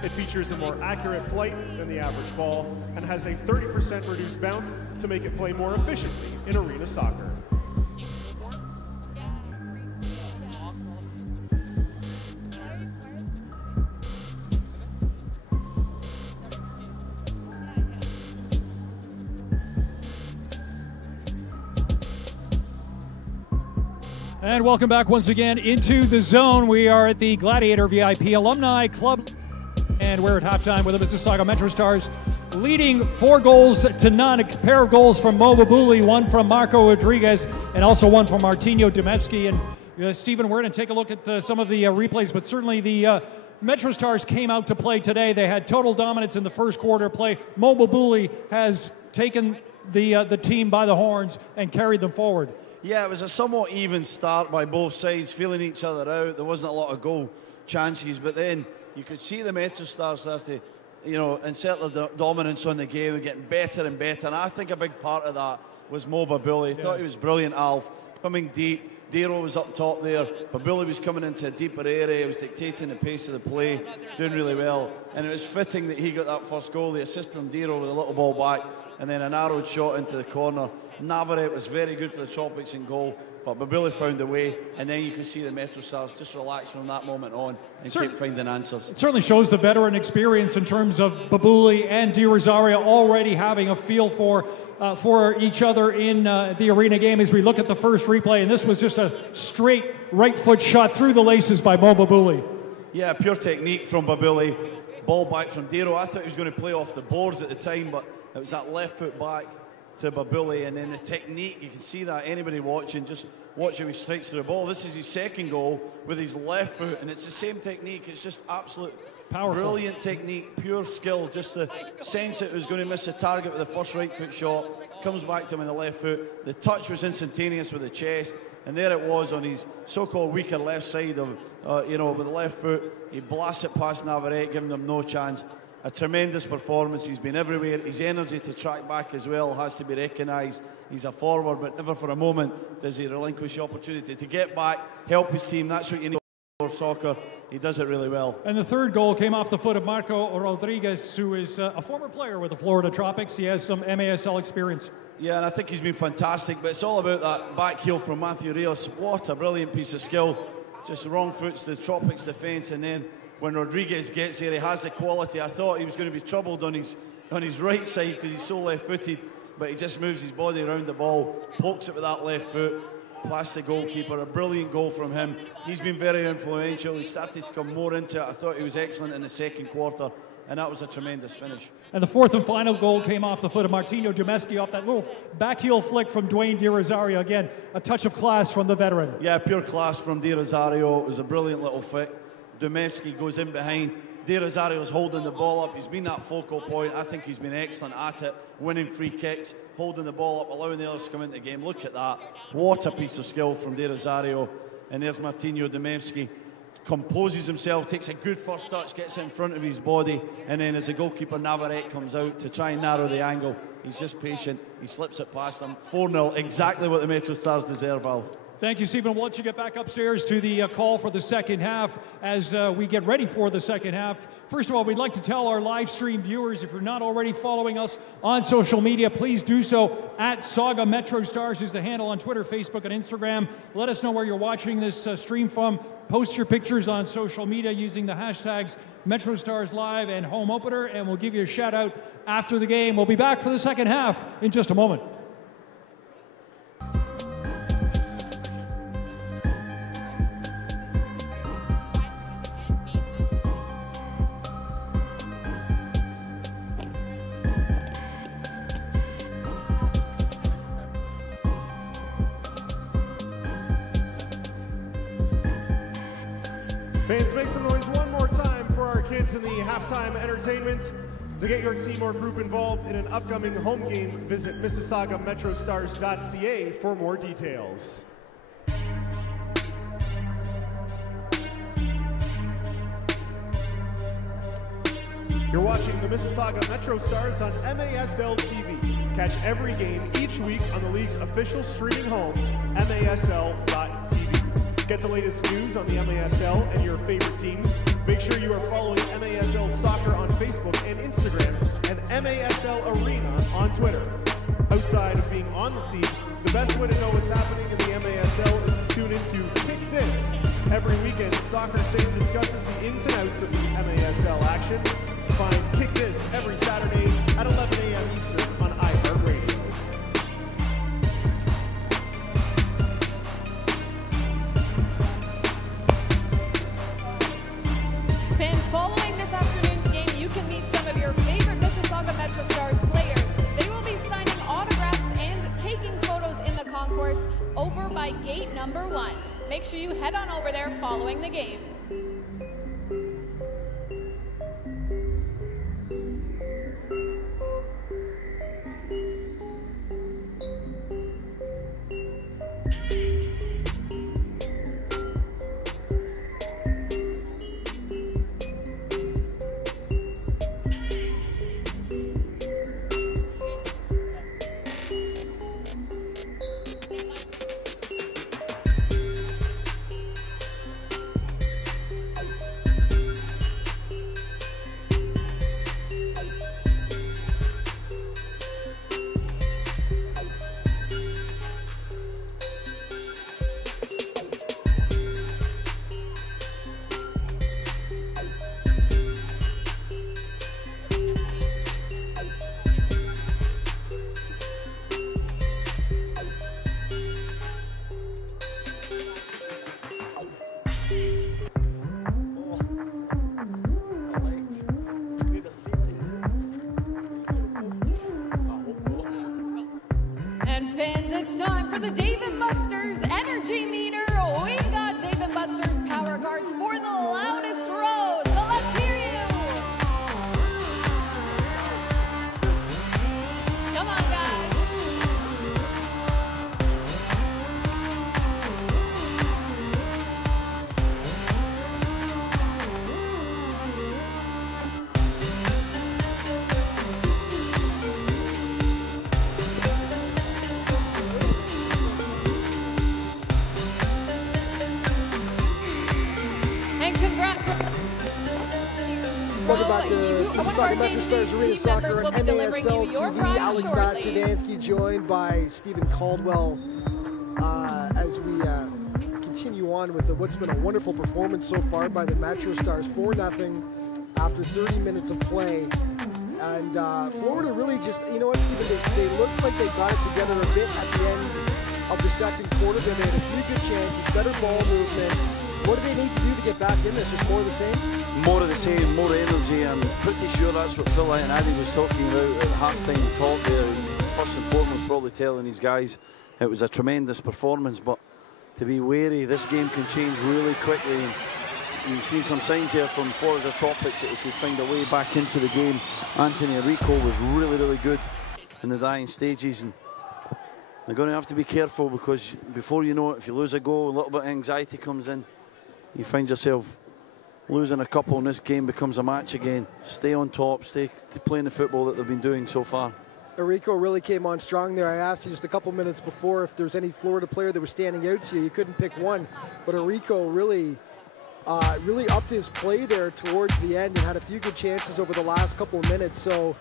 It features a more accurate flight than the average ball and has a 30% reduced bounce to make it play more efficiently in arena soccer. And welcome back once again into the Zone. We are at the Gladiator VIP Alumni Club, and we're at halftime with the Mississauga MetroStars leading 4-0. A pair of goals from Mo Babuli, one from Marco Rodriguez, and also one from Martinho Demevsky. And Stephen, we're going to take a look at some of the replays, but certainly the MetroStars came out to play today. They had total dominance in the first quarter of play. Mo Babuli has taken the team by the horns and carried them forward. Yeah, it was a somewhat even start by both sides, feeling each other out. There wasn't a lot of goal chances, but then you could see the MetroStars start to, insert their dominance on the game and getting better and better. And I think a big part of that was Mo Babuli. I thought he was brilliant, Alf, coming deep. Dero was up top there. Babuli was coming into a deeper area. He was dictating the pace of the play, doing really well. And it was fitting that he got that first goal. The assist from Dero with a little ball back, and then an arrowed shot into the corner. Navarrete was very good for the Tropics in goal, but Babuli found a way, and then you can see the MetroStars just relax from that moment on and keep finding answers. It certainly shows the veteran experience in terms of Babuli and Di Rosario already having a feel for each other in the arena game as we look at the first replay, and this was just a straight right foot shot through the laces by Mo Babuli. Yeah, pure technique from Babuli. Ball back from Dero. I thought he was going to play off the boards at the time, but it was that left foot back to Babuli, and then the technique, you can see that. Anybody watching, just watch how he strikes through the ball. This is his second goal with his left foot, and it's the same technique. It's just absolute powerful, brilliant technique, pure skill. Just the sense that he was going to miss the target with the first right foot shot, comes back to him on the left foot. The touch was instantaneous with the chest, and there it was on his so-called weaker left side of, with the left foot. He blasts it past Navarrete, giving them no chance. A tremendous performance. He's been everywhere. His energy to track back as well has to be recognised. He's a forward, but never for a moment does he relinquish the opportunity to get back, help his team. That's what you need. soccer, he does it really well. And the third goal came off the foot of Marco Rodriguez, who is a former player with the Florida Tropics. He has some MASL experience. Yeah, and I think he's been fantastic, but it's all about that back heel from Matthew Rios. What a brilliant piece of skill. Just wrong foots the Tropics defence, and then when Rodriguez gets there, he has the quality. I thought he was going to be troubled on his right side because he's so left-footed, but he just moves his body around the ball, pokes it with that left foot, past the goalkeeper. A brilliant goal from him. He's been very influential. He started to come more into it. I thought he was excellent in the second quarter, and that was a tremendous finish. And the fourth and final goal came off the foot of Martino Dumeski off that little back heel flick from Dwayne De Rosario. Again, a touch of class from the veteran. Yeah, pure class from De Rosario. It was a brilliant little flick. Dumeski goes in behind. De Rosario's holding the ball up. He's been that focal point. I think he's been excellent at it, winning free kicks, holding the ball up, allowing the others to come into the game. Look at that. What a piece of skill from De Rosario. And there's Martino Dumeski. Composes himself, takes a good first touch, gets it in front of his body, and then as the goalkeeper Navarrete comes out to try and narrow the angle, he's just patient. He slips it past him. 4-0, exactly what the MetroStars deserve, Alf. Thank you, Stephen. We'll let you get back upstairs to the call for the second half as we get ready for the second half. First of all, we'd like to tell our live stream viewers, if you're not already following us on social media, please do so. At Saga MetroStars is the handle on Twitter, Facebook, and Instagram. Let us know where you're watching this stream from. Post your pictures on social media using the hashtags MetroStars Live and Home Opener, and we'll give you a shout out after the game. We'll be back for the second half in just a moment. Fans, make some noise one more time for our kids in the halftime entertainment. To get your team or group involved in an upcoming home game, visit MississaugaMetroStars.ca for more details. You're watching the Mississauga MetroStars on MASL TV. Catch every game each week on the league's official streaming home, MASL.TV. Get the latest news on the MASL and your favorite teams. Make sure you are following MASL Soccer on Facebook and Instagram, and MASL Arena on Twitter. Outside of being on the team, the best way to know what's happening in the MASL is to tune into Kick This. Every weekend, Soccer Save discusses the ins and outs of the MASL action. Find Kick This every Saturday at 11 a.m. Eastern on iHeartRadio. Fans, following this afternoon's game, you can meet some of your favorite Mississauga MetroStars players. They will be signing autographs and taking photos in the concourse over by gate number 1. Make sure you head on over there following the game. It's time for the Dave & Buster's Energy Meter. We've got Dave & Buster's Power Cards for the loudest row, so let's hear you. Come on, guys. and congratulations. Welcome back to Mississauga MetroStars Arena Soccer on MASL TV. Alex Bastiavansky joined by Stephen Caldwell as we continue on with what's been a wonderful performance so far by the MetroStars. 4-0 after 30 minutes of play. And Florida really just, you know what, Stephen, they looked like they got it together a bit at the end of the second quarter. They made a few good chances, better ball movement. What do they need to do to get back in this? Just more of the same? More of the same, more energy. I'm pretty sure that's what Phil and Addy was talking about at halftime talk there. First and foremost, probably telling these guys it was a tremendous performance, but to be wary, this game can change really quickly. And you see some signs here from Florida Tropics that they could find a way back into the game. Anthony Rico was really, really good in the dying stages, and they're going to have to be careful because before you know it, if you lose a goal, a little bit of anxiety comes in. You find yourself losing a couple and this game becomes a match again. Stay on top, stay playing the football that they've been doing so far. Rico really came on strong there. I asked you just a couple minutes before if there's any Florida player that was standing out to you. You couldn't pick one, but Rico really upped his play there towards the end and had a few good chances over the last couple of minutes. So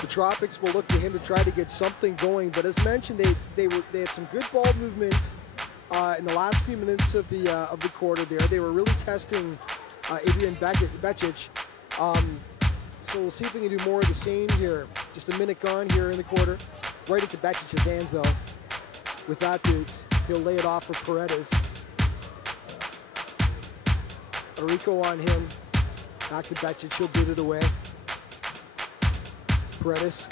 the Tropics will look to him to try to get something going. But as mentioned, they had some good ball movement in the last few minutes of the quarter there. They were really testing Adrian Becic. So we'll see if we can do more of the same here. Just a minute gone here in the quarter. Right into Becic's hands though. With that, dudes, he'll lay it off for Paredes. Rico on him. Back to Becic, he'll boot it away. Paredes.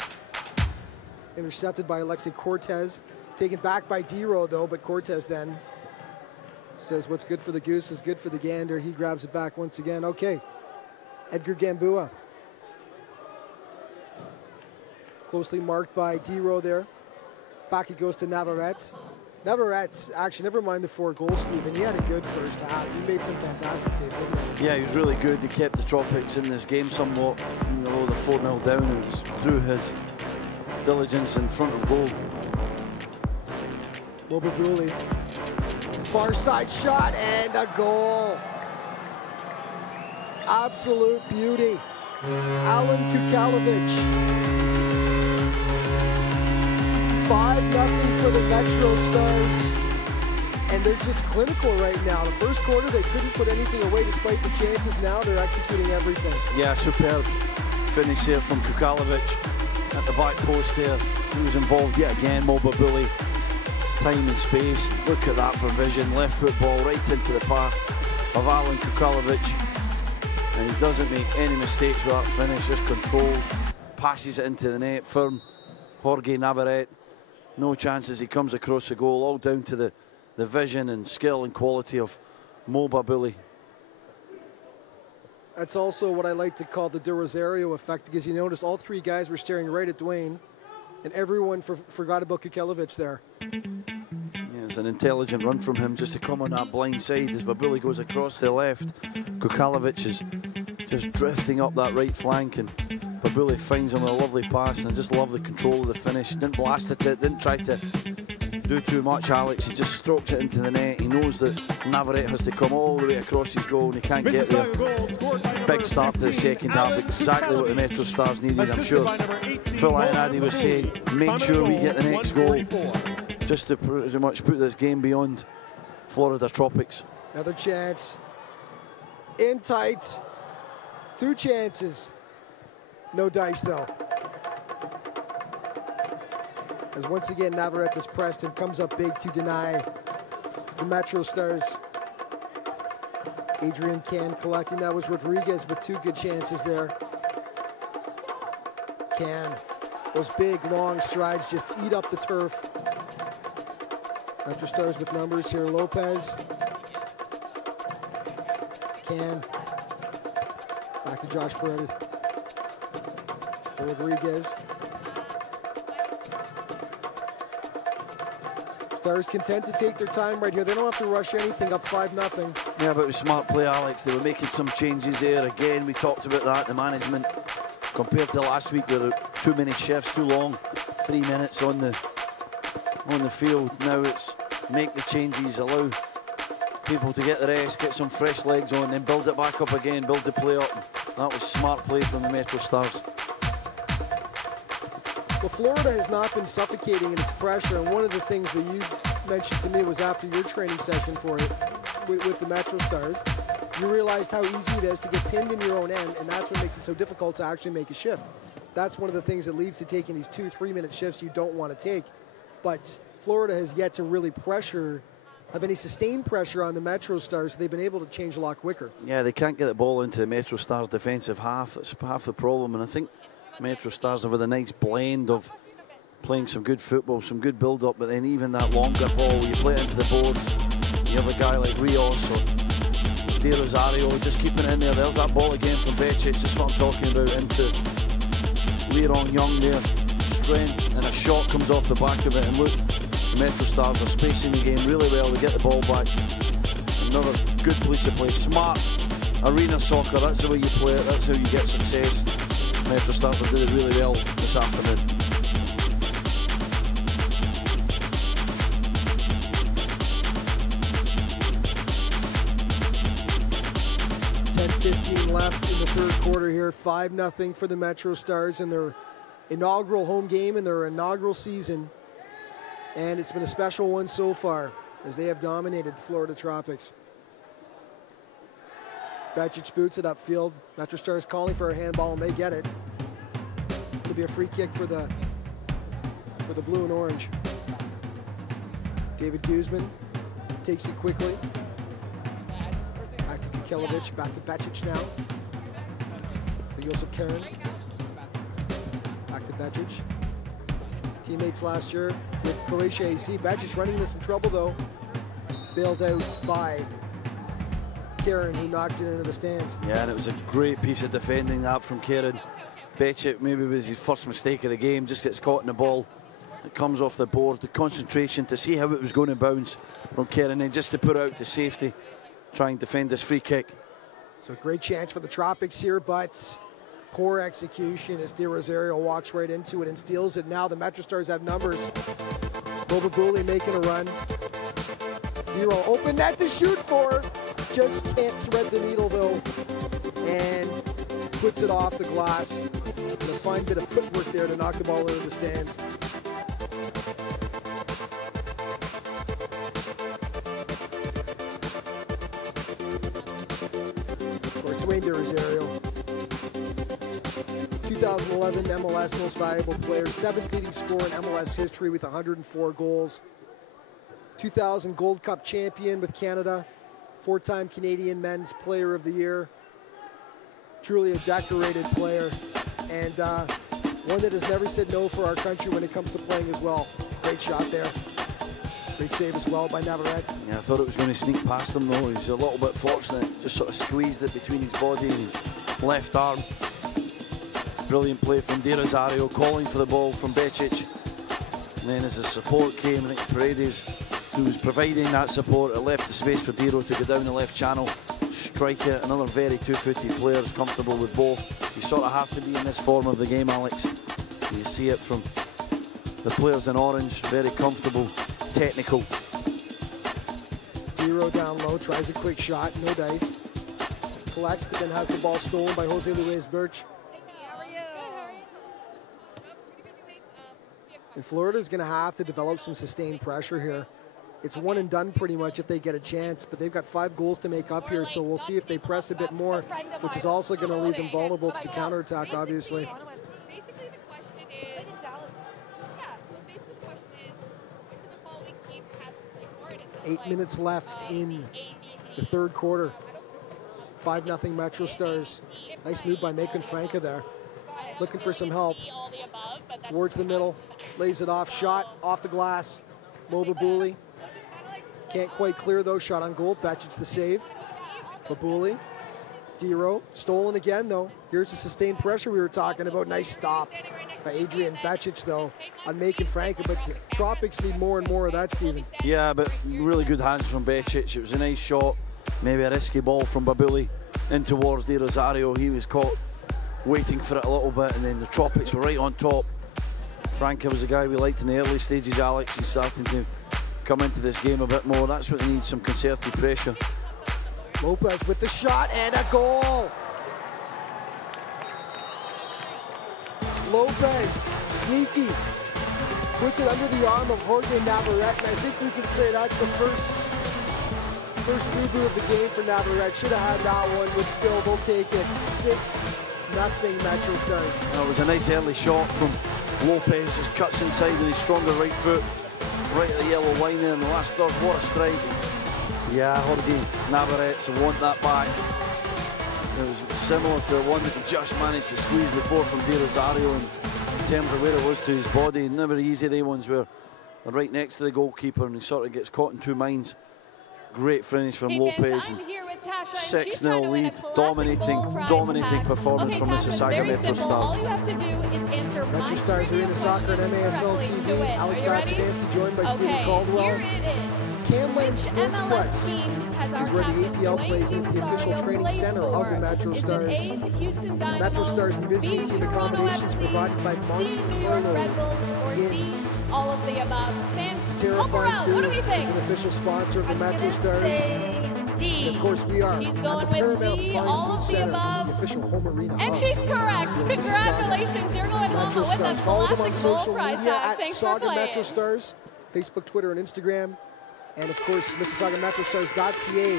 Intercepted by Alexei Cortez. Taken back by Dero though, but Cortez then says what's good for the goose is good for the gander. He grabs it back once again. Okay. Edgar Gambua. Closely marked by Dero there. Back it goes to Navarrete. Navarrete, actually, never mind the 4 goals, Stephen. He had a good first half. He made some fantastic saves, didn't he? Yeah, he was really good. He kept the Tropics in this game somewhat. You know, the 4-0 down. It was through his diligence in front of goal. Mobabuli. Far side shot and a goal. Absolute beauty. Alan Kukalovic. 5-0 for the MetroStars. And they're just clinical right now. The first quarter, they couldn't put anything away despite the chances. Now they're executing everything. Yeah, superb finish here from Kukalovic at the back post there. He was involved yet again. Mobabuli, time and space. Look at that for vision. Left foot ball right into the path of Alan Kukalovic. And he doesn't make any mistakes with that finish. Just controlled. Passes it into the net. Firm. Jorge Navarrete. No chances. He comes across the goal. All down to the vision and skill and quality of Mobabuli. That's also what I like to call the De Rosario effect, because you notice all 3 guys were staring right at Dwayne, and everyone forgot about Kukalovic there. Yeah, it's an intelligent run from him just to come on that blind side as Babuli goes across the left. Kukalovic is just drifting up that right flank, and Babuli finds him with a lovely pass, and I just love the control of the finish. Didn't blast at it, didn't try to do too much, Alex. He just stroked it into the net. He knows that Navarrete has to come all the way across his goal, and he can't get there. Big start to the second half, exactly what the MetroStars needed. I'm sure Phil Ionadi was saying, make sure we get the next goal, just to pretty much put this game beyond Florida Tropics. Another chance. In tight. 2 chances. No dice, though. As once again, Navarrete is pressed and comes up big to deny the MetroStars. Adrian Can collecting. That was Rodriguez with 2 good chances there. Can. Those big, long strides just eat up the turf. MetroStars with numbers here. Lopez. Can. Back to Josh Paredes. For Rodriguez. Stars content to take their time right here. They don't have to rush anything, up 5-0. Yeah, but it was smart play, Alex. They were making some changes there. Again, we talked about that, the management. Compared to last week, there were too many shifts, too long. 3 minutes on the field. Now it's make the changes, allow people to get the rest, get some fresh legs on, then build it back up again, build the play up. That was smart play from the MetroStars. Well, Florida has not been suffocating in its pressure, and one of the things that you mentioned to me was after your training session for it with the MetroStars, you realized how easy it is to get pinned in your own end, and that's what makes it so difficult to actually make a shift. That's one of the things that leads to taking these 2-3 minute shifts you don't want to take. But Florida has yet to really have any sustained pressure on the MetroStars, so they've been able to change a lot quicker. Yeah, they can't get the ball into the MetroStars defensive half. That's half the problem, and I think MetroStars have had a nice blend of playing some good football, some good build-up, but then even that longer ball, you play it into the boards, you have a guy like Rios or De Rosario just keeping it in there. There's that ball again from Becic, that's what I'm talking about, into Leron Young there. Strength, and a shot comes off the back of it, and look, the MetroStars are spacing the game really well to get the ball back. Another good piece of play, smart arena soccer, that's the way you play it, that's how you get success. MetroStars have did it really well this afternoon. .15 left in the third quarter here, 5-0 for the MetroStars in their inaugural home game in their inaugural season. And it's been a special one so far as they have dominated the Florida Tropics. Becic boots it upfield. MetroStars calling for a handball, and they get it. It'll be a free kick for the blue and orange. David Guzman takes it quickly. Back to Kikelevic, back to Becic now. To Josip Karen. Back to Becic. Teammates last year with Croatia AC. Becic running into some trouble though. Bailed out by Karen, who knocks it into the stands. Yeah, and it was a great piece of defending that from Karen. Becic maybe was his first mistake of the game, just gets caught in the ball. It comes off the board, the concentration to see how it was going to bounce from Karen, and just to put out to safety, try and defend this free kick. So great chance for the Tropics here, but poor execution as De Rosario walks right into it and steals it. Now the MetroStars have numbers. Bobabuli making a run. Zero open net to shoot for. Just can't thread the needle though. And puts it off the glass. And a fine bit of footwork there to knock the ball into the stands. Of course, Dwayne De Rosario. 2011 MLS Most Valuable Player, 7th leading scorer in MLS history with 104 goals. 2000 Gold Cup champion with Canada, 4-time Canadian Men's Player of the Year. Truly a decorated player, and one that has never said no for our country when it comes to playing as well. Great shot there. Great save as well by Navarrete. Yeah, I thought it was going to sneak past him though. He was a little bit fortunate, just sort of squeezed it between his body and his left arm. Brilliant play from De Rosario, calling for the ball from Becic. And then as the support came, I think Paredes, who was providing that support, it left the space for Dero to go down the left channel, strike it. Another very two-footed player, comfortable with both. You sort of have to be in this form of the game, Alex. You see it from the players in orange, very comfortable, technical. Dero down low, tries a quick shot, no dice. Collects, but then has the ball stolen by Jose Luis Birch. And Florida's going to have to develop some sustained pressure here. It's one and done pretty much if they get a chance, but they've got 5 goals to make up here, so we'll see if they press a bit more, which is also going to leave them vulnerable to the counterattack, obviously. 8 minutes left in the third quarter. 5-0 MetroStars. Nice move by Macon Franca there. Looking for some help. Towards the middle, lays it off, shot off the glass. Bobabuli can't quite clear though, shot on goal. Becic the save. Babuli, Dero, stolen again though. Here's the sustained pressure we were talking about. Nice stop by Adrian Becic though on Macon Franca, but the Tropics need more and more of that, Stephen. Yeah, but really good hands from Becic. It was a nice shot, maybe a risky ball from Babuli in towards De Rosario. He was caught waiting for it a little bit, and then the Tropics were right on top. Franca was a guy we liked in the early stages, Alex. He's starting to come into this game a bit more. That's what they need, some concerted pressure. Lopez with the shot and a goal. Lopez, sneaky, puts it under the arm of Jorge Navarrete, and I think we can say that's the first boo-boo of the game for Navarrete. Should have had that one, but still they'll take it. 6-0 MetroStars. That was a nice early shot from Lopez, just cuts inside with his stronger right foot, right at the yellow line there in the last third. What a strike. Yeah, Jorge Navarrete will want that back. It was similar to the one that he just managed to squeeze before from De Rosario in terms of where it was to his body. Never easy, they ones where they're right next to the goalkeeper and he sort of gets caught in two minds. Great finish from Lopez. 6-0 lead, dominating performance from Mississauga MetroStars. All you have to do is answer MetroStars Arena Soccer and MASL TV. Alex Baczynski joined by Stephen Caldwell. Here it is. Canland Sportsplex is where the APL plays, and it's the official training center of the MetroStars. MetroStars and visiting team accommodations provided by Monte Carlo Inns. All of the above. Fans, Terrifying Foods is an official sponsor of the MetroStars. And of course, we are she's going with D, all of the above. The official home arena. And she's correct. Congratulations. You're going home with a classic goal prize tag. Thanks for playing. MetroStars, Facebook, Twitter, and Instagram. And of course, MississaugaMetroStars.ca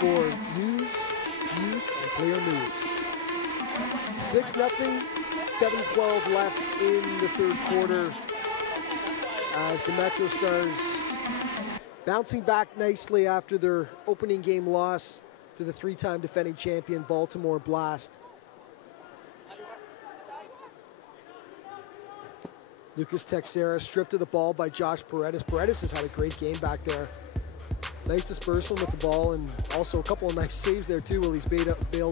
for news, views, and player news. 6-0, 7:12 left in the third quarter as the MetroStars bouncing back nicely after their opening game loss to the three-time defending champion Baltimore Blast. Lucas Texera stripped of the ball by Josh Paredes. Paredes has had a great game back there. Nice dispersal with the ball and also a couple of nice saves there too while he's bailed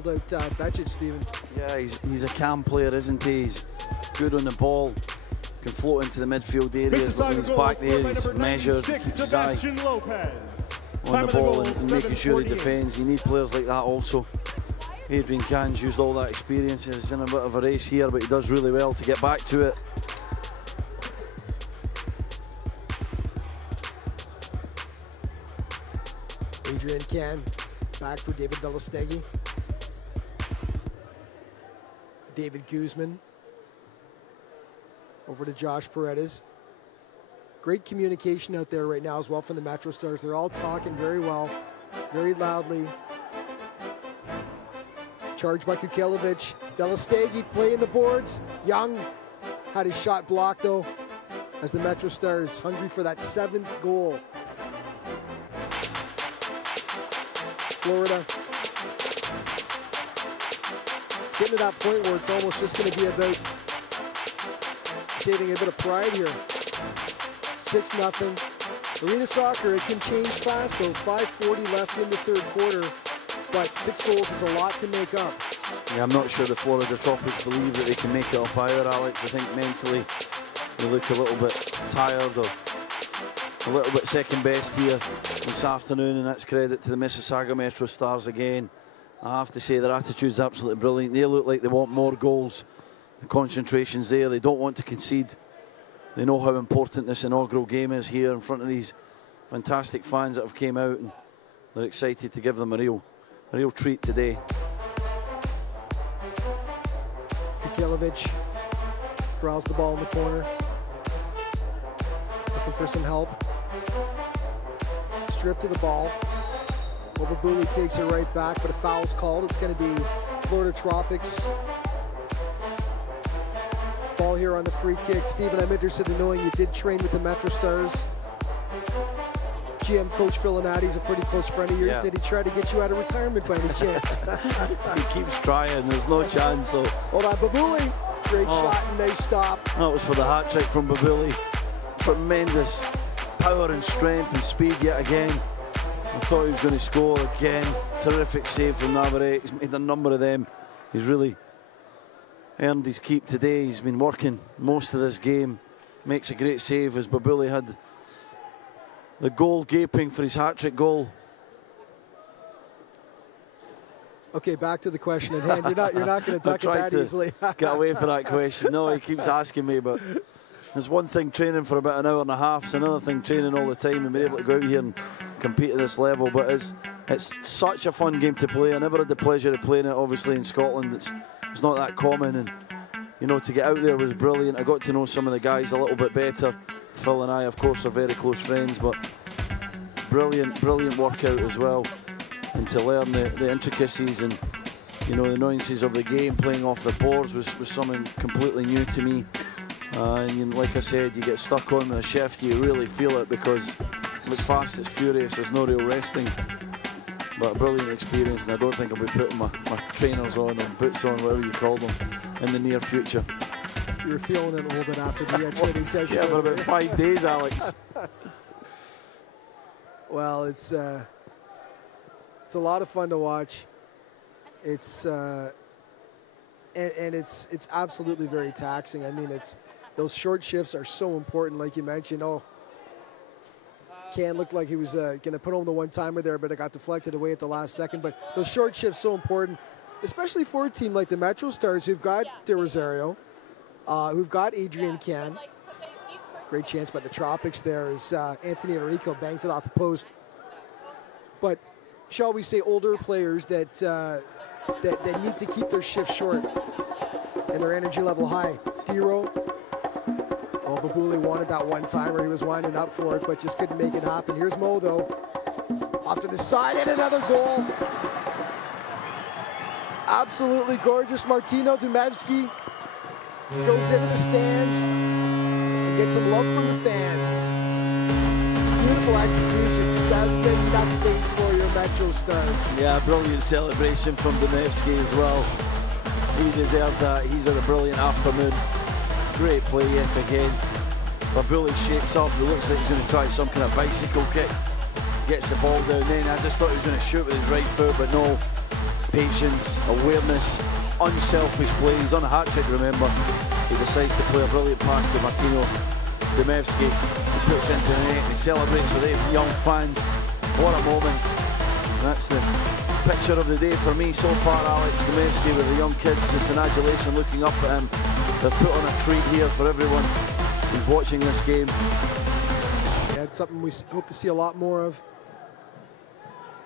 out Becic, Stephen. Yeah, he's a calm player, isn't he? He's good on the ball. Can float into the midfield areas when he's back there. He's measured, keeps his eye on the ball and making sure he defends. You need players like that also. Adrian Can's used all that experience. He's in a bit of a race here, but he does really well to get back to it. Adrian Can back for David Velastegui. David Guzman over to Josh Paredes. Great communication out there right now as well from the MetroStars. They're all talking very well, very loudly. Charged by Kukelovic. Velastegui playing the boards. Young had his shot blocked though as the MetroStars hungry for that 7th goal. Florida. It's getting to that point where it's almost just going to be about saving a bit of pride here. 6-0. Arena soccer, it can change fast though. 5:40 left in the third quarter, but 6 goals is a lot to make up. Yeah, I'm not sure the Florida Tropics believe that they can make it up either, Alex. I think mentally they look a little bit tired or a little bit second best here this afternoon, and that's credit to the Mississauga MetroStars again. I have to say their attitude's absolutely brilliant. They look like they want more goals. The concentration's there. They don't want to concede. They know how important this inaugural game is here in front of these fantastic fans that have came out, and they're excited to give them a real treat today. Kukelovic growls the ball in the corner, looking for some help. Stripped to the ball. Obabuli takes it right back, but a foul's called. It's going to be Florida Tropics. Ball here on the free kick. Stephen, I'm interested in knowing you did train with the MetroStars. GM Coach Philinati's a pretty close friend of yours. Yeah. Did he try to get you out of retirement by any chance? He keeps trying. There's no chance. So hold on, Babuli. Great shot and nice stop. That was for the hat trick from Babuli. Tremendous power and strength and speed yet again. I thought he was going to score again. Terrific save from Navarrete. He's made a number of them. He's really earned his keep today. He's been working most of this game. Makes a great save as Babuli had the goal gaping for his hat-trick goal. Okay, back to the question at hand. You're not going to duck it that easily. Get away from that question. No, he keeps asking me, but There's one thing training for about an hour and a half, it's another thing training all the time and being able to go out here and compete at this level. But it's such a fun game to play. I never had the pleasure of playing it, obviously, in Scotland. It's not that common, and you know, to get out there was brilliant. I got to know some of the guys a little bit better. Phil and I, of course, are very close friends, but brilliant workout as well. And to learn the intricacies and, you know, the nuances of the game, playing off the boards was something completely new to me. And like I said, you get stuck on with a shift, you really feel it, because it's fast, it's furious, there's no real resting. But a brilliant experience, and I don't think I'll be putting my trainers on and boots on, whatever you call them, in the near future. You were feeling it a little bit after the training session. Yeah, for about 5 days, Alex. Well, it's a lot of fun to watch. It's and it's absolutely very taxing. I mean, those short shifts are so important, like you mentioned. Oh, Can looked like he was going to put home the one-timer there, but it got deflected away at the last second. But those short shifts so important, especially for a team like the MetroStars, who've got De Rosario, who've got Adrian Can. Great chance by the Tropics there as Anthony Enrico bangs it off the post. But shall we say older players that need to keep their shifts short and their energy level high. Dero. Oh, Babuli wanted that one-timer. He was winding up for it, but just couldn't make it happen. Here's Mo, though. Off to the side, and another goal. Absolutely gorgeous. Martino Dumevsky goes into the stands and gets some love from the fans. Beautiful execution. 7-0 for your MetroStars. Yeah, brilliant celebration from Dumevsky as well. He deserved that. He's had a brilliant afternoon. Great play yet again. Babuli shapes up. It looks like he's going to try some kind of bicycle kick. Gets the ball down then. I just thought he was going to shoot with his right foot, but no. Patience, awareness, unselfish play. He's on a hat-trick, remember. He decides to play a brilliant pass to Martino Dumevsky. He puts into the net and he celebrates with 8 young fans. What a moment. That's the picture of the day for me so far, Alex. Dumevsky with the young kids, just an adulation looking up at him. They've put on a treat here for everyone who's watching this game. Yeah, it's something we hope to see a lot more of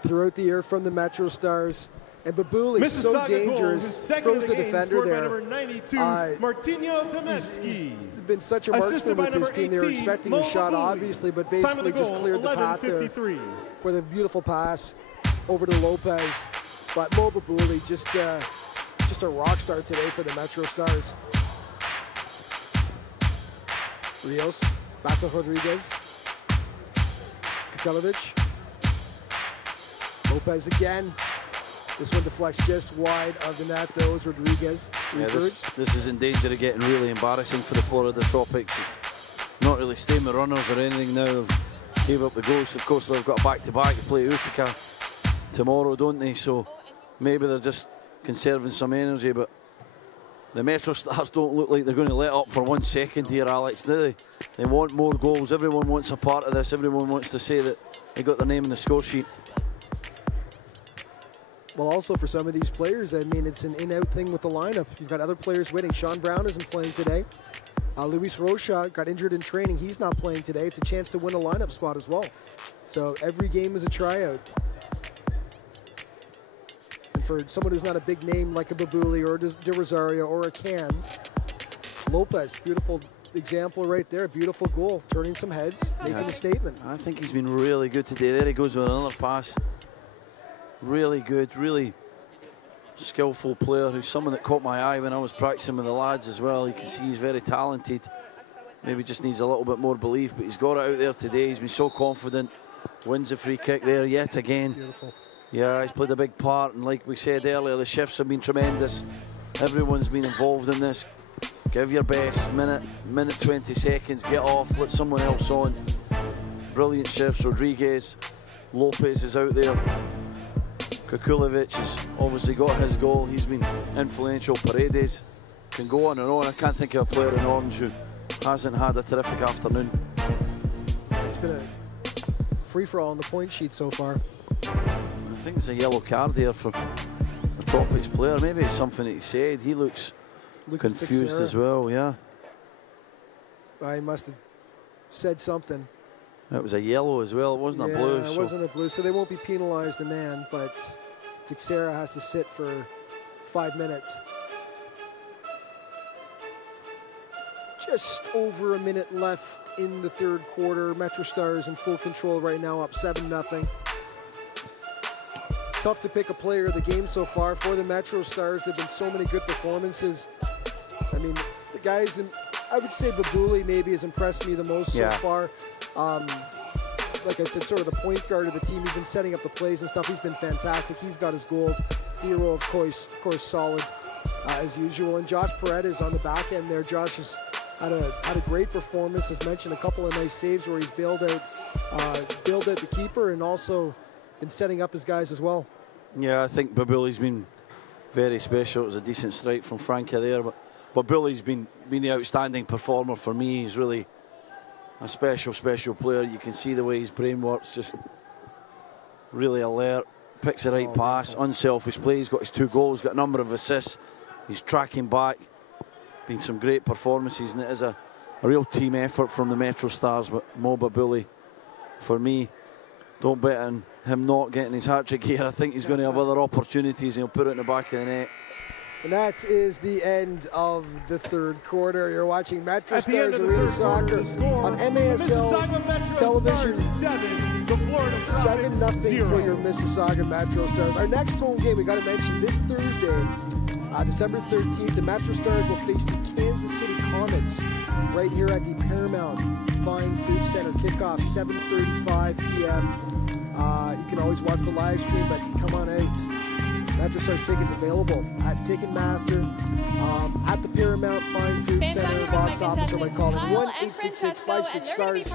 throughout the year from the MetroStars. And Babuli, so dangerous, throws the defender there. Number 92, Martino Dumevsky. He's been such a marksman with this team. They were expecting a shot, obviously, but basically just cleared the path there for the beautiful pass over to Lopez. But Mo Babuli, just a rock star today for the MetroStars. Rios, back to Rodriguez. Kakalovic. Lopez again. This one deflects just wide of the net, though, as Rodriguez. Yeah, this is in danger of getting really embarrassing for the Florida Tropics. It's not really staying with runners or anything now. They've gave up the ghost. Of course, they've got a back-to-back to play Utica tomorrow, don't they? So maybe they're just conserving some energy, but the MetroStars don't look like they're going to let up for 1 second here, Alex, do they? They want more goals. Everyone wants a part of this. Everyone wants to say that they got their name in the score sheet. Well, also for some of these players, I mean, it's an in-out thing with the lineup. You've got other players waiting. Sean Brown isn't playing today. Luis Rocha got injured in training. He's not playing today. It's a chance to win a lineup spot as well. So every game is a tryout. And for someone who's not a big name like a Babuli or De Rosario or a Can, Lopez, beautiful example right there. Beautiful goal, turning some heads, making a statement. I think he's been really good today. There he goes with another pass. Really good, really skillful player, who's someone that caught my eye when I was practicing with the lads as well. You can see he's very talented. Maybe just needs a little bit more belief, but he's got it out there today. He's been so confident. Wins the free kick there yet again. Beautiful. Yeah, he's played a big part, and like we said earlier, the shifts have been tremendous. Everyone's been involved in this. Give your best, minute 20 seconds, get off, let someone else on. Brilliant shifts. Rodriguez, Lopez is out there. Kukulovic has obviously got his goal. He's been influential. Paredes can go on and on. I can't think of a player in orange who hasn't had a terrific afternoon. It's been a free-for-all on the point sheet so far. I think it's a yellow card here for the Tropics player. Maybe it's something that he said. He looks confused as well, yeah. He must have said something. It was a yellow as well. It wasn't a blue. It wasn't a blue, so they won't be penalized a man, but Teixeira has to sit for 5 minutes. Just over a minute left in the third quarter. MetroStars in full control right now, up 7-0. Tough to pick a player of the game so far for the MetroStars. There have been so many good performances. I mean, the guys, I would say Babuli maybe has impressed me the most so far. Like I said, sort of the point guard of the team. He's been setting up the plays and stuff. He's been fantastic. He's got his goals. Dero, of course, solid as usual. And Josh Paredes on the back end there. Josh has had a great performance. As mentioned, a couple of nice saves where he's bailed out the keeper and also been setting up his guys as well. Yeah, I think Babuli's been very special. It was a decent strike from Franca there, but Babuli's been the outstanding performer for me. He's really a special player. You can see the way his brain works, just really alert, picks the right pass, unselfish play. He's got his 2 goals, got a number of assists. He's tracking back. Been some great performances, and it is a real team effort from the MetroStars. But Mo Babuli, for me, don't bet on him not getting his hat-trick here. I think he's going to have other opportunities, and he'll put it in the back of the net. And that is the end of the third quarter. You're watching MetroStars Arena Soccer on MASL television. 7-0 for your Mississauga MetroStars. Our next home game, we got to mention, this Thursday, December 13th, the MetroStars will face the Kansas City Comets right here at the Paramount Fine Food Center. Kickoff 7:35 p.m. You can always watch the live stream, but come on out. MetroStars tickets available at Ticketmaster, at the Paramount Fine Food Center box office, or by calling 1-866-56-STARS.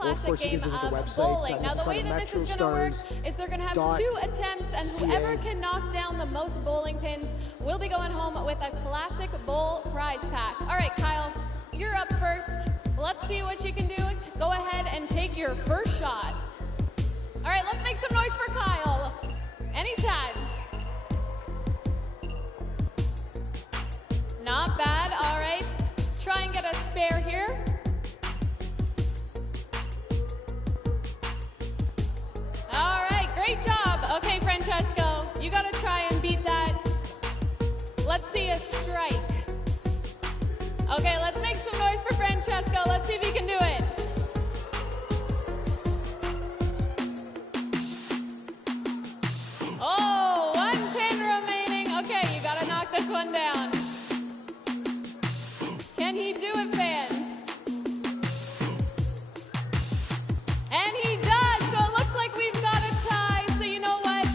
Or of course, you can visit the website. Now, the way that this is going to work is they're going to have 2 attempts, and whoever can knock down the most bowling pins will be going home with a classic bowl prize pack. All right, Kyle, you're up first. Let's see what you can do. Go ahead and take your first shot. All right, let's make some noise for Kyle. Anytime. Not bad, all right. Try and get a spare here. All right, great job. Okay, Francesco, you gotta try and beat that. Let's see a strike. Okay, let's make some noise for Francesco. Let's see if he can do it. Oh, 1 pin remaining. Okay, you gotta knock this one down. Can he do it, fans? And he does, so it looks like we've got a tie. So you know what?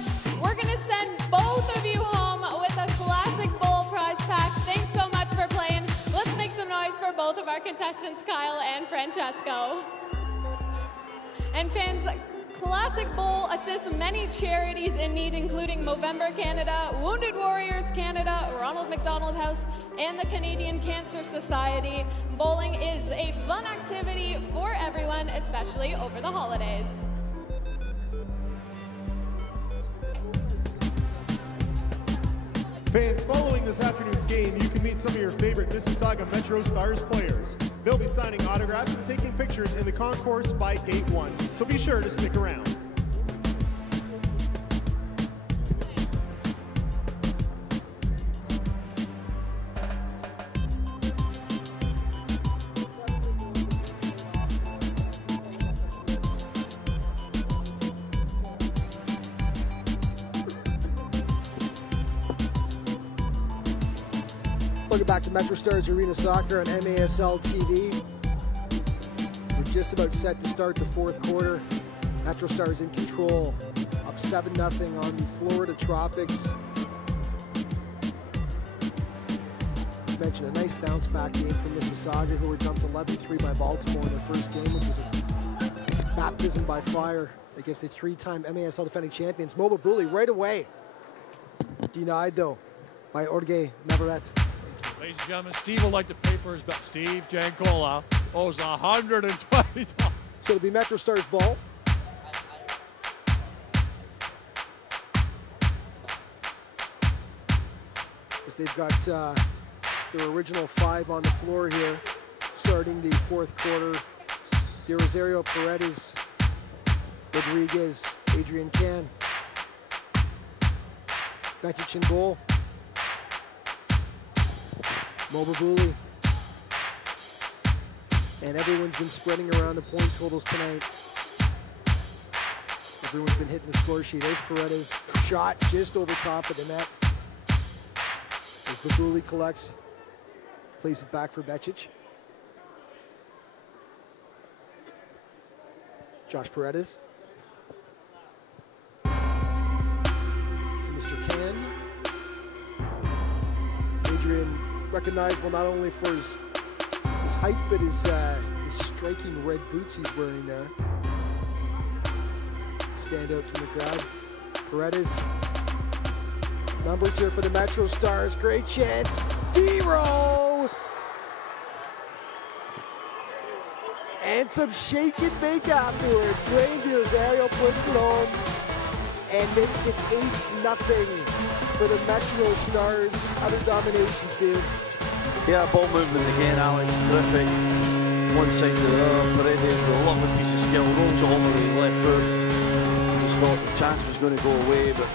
We're gonna send both of you home with a classic bowl prize pack. Thanks so much for playing. Let's make some noise for both of our contestants, Kyle and Francesco. And fans, Classic Bowl assists many charities in need, including Movember Canada, Wounded Warriors Canada, Ronald McDonald House, and the Canadian Cancer Society. Bowling is a fun activity for everyone, especially over the holidays. Fans, following this afternoon's game, you can meet some of your favorite Mississauga MetroStars players. They'll be signing autographs and taking pictures in the concourse by Gate 1, so be sure to stick around. Welcome back to MetroStars Arena Soccer on MASL TV. We're just about set to start the fourth quarter. MetroStars in control, up 7-0 on the Florida Tropics. As mentioned, a nice bounce back game from Mississauga, who were jumped 11-3 by Baltimore in their first game, which was a baptism by fire against the 3-time MASL defending champions. Mo Babuli right away. Denied though by Jorge Navarrete. Ladies and gentlemen, Steve would like to pay for his bet. Steve Jancola owes $120. So it'll be MetroStars ball. As they've got their original 5 on the floor here. starting the fourth quarter. De Rosario, Paredes, Rodriguez, Adrian Can. Bečić in goal. Mobabuli. And everyone's been spreading around the point totals tonight. Everyone's been hitting the score sheet. There's Paredes. Shot just over top of the net. As Babuli collects, plays it back for Bečić. Josh Paredes. To Mr. Can. Adrian, recognizable not only for his height, but his striking red boots he's wearing there. Stand out from the crowd. Paredes. Numbers here for the MetroStars. Great chance. D-roll! And some shake and bake afterwards. Dwayne De Rosario puts it home and makes it 8-0 for the MetroStars. Other dominations, dude. Yeah, ball movement again, Alex. Terrific. One side to the other. Paredes with a lovely piece of skill. Rolls it over with his left foot. Just thought the chance was going to go away, but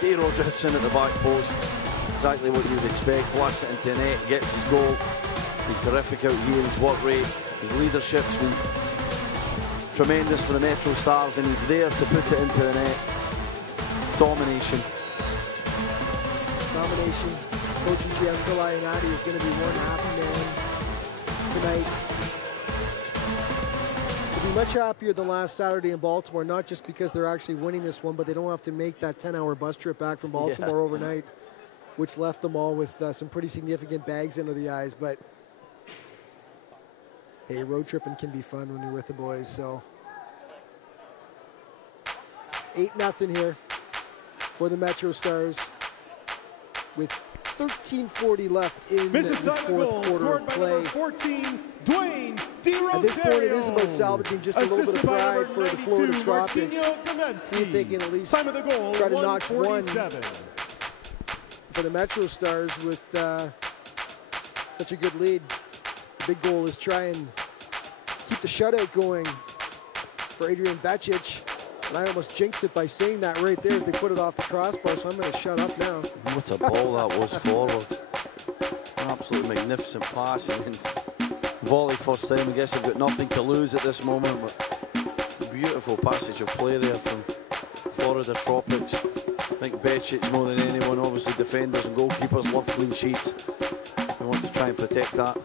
D-roll drifts in at the back post. Exactly what you would expect. Blasts it into the net, gets his goal. Been terrific out here. His work rate, his leadership's been tremendous for the MetroStars, and he's there to put it into the net. Domination. Domination. Coach and GM Phil Ionati is going to be one happy man tonight. He'll be much happier than last Saturday in Baltimore, not just because they're actually winning this one, but they don't have to make that 10-hour bus trip back from Baltimore overnight, which left them all with some pretty significant bags under the eyes. But hey, road tripping can be fun when you're with the boys. So 8-0 here for the MetroStars with 13:40 left in the fourth quarter of play. 14, Dwayne De Rosario. At this point, it is about salvaging just a little bit of pride for the Florida Tropics. See if they can at least try to notch one for the MetroStars with such a good lead. The big goal is try and keep the shutout going for Adrian Bečić. And I almost jinxed it by saying that right there as they put it off the crossbar, so I'm going to shut up now. What a ball that was forward. An absolutely magnificent pass, and then volley first time. I guess I've got nothing to lose at this moment, but a beautiful passage of play there from Florida Tropics. I think Bečić, more than anyone, obviously defenders and goalkeepers love clean sheets. They want to try and protect that.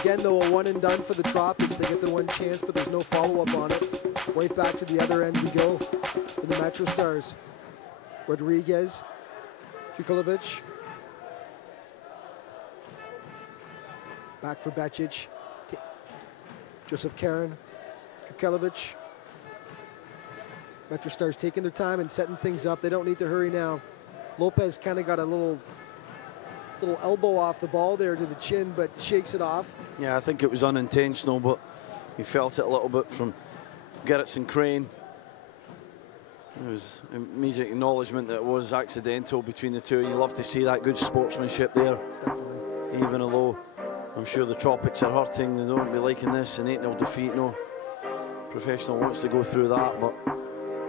Again, though, a one and done for the Tropics. They get the one chance, but there's no follow-up on it. Right back to the other end we go for the MetroStars. Rodriguez, Kukulovic. Back for Bečić. Joseph Karen, Kukulovic. MetroStars taking their time and setting things up. They don't need to hurry now. Lopez kind of got a little elbow off the ball there to the chin, but shakes it off. Yeah, I think it was unintentional, but he felt it a little bit from Gerritsen Crane. There was immediate acknowledgement that it was accidental between the two. You love to see that good sportsmanship there. Definitely. Even although I'm sure the Tropics are hurting, they don't be liking this, an 8-0 defeat. No professional wants to go through that, but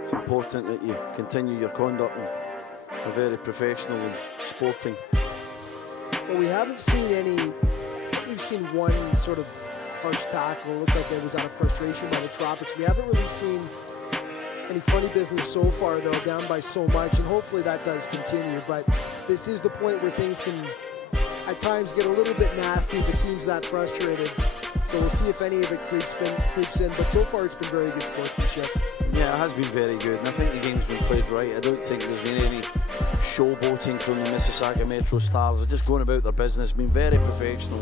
it's important that you continue your conduct and are very professional and sporting. Well, we haven't seen any, we've seen one sort of harsh tackle. It looked like it was out of frustration by the Tropics. We haven't really seen any funny business so far, though, down by so much, and hopefully that does continue. But this is the point where things can, at times, get a little bit nasty if the team's that frustrated. So we'll see if any of it creeps in. But so far, it's been very good sportsmanship. Yeah, it has been very good, and I think the game's been played right. I don't think there's been any showboating from the Mississauga MetroStars. They're just going about their business, being very professional.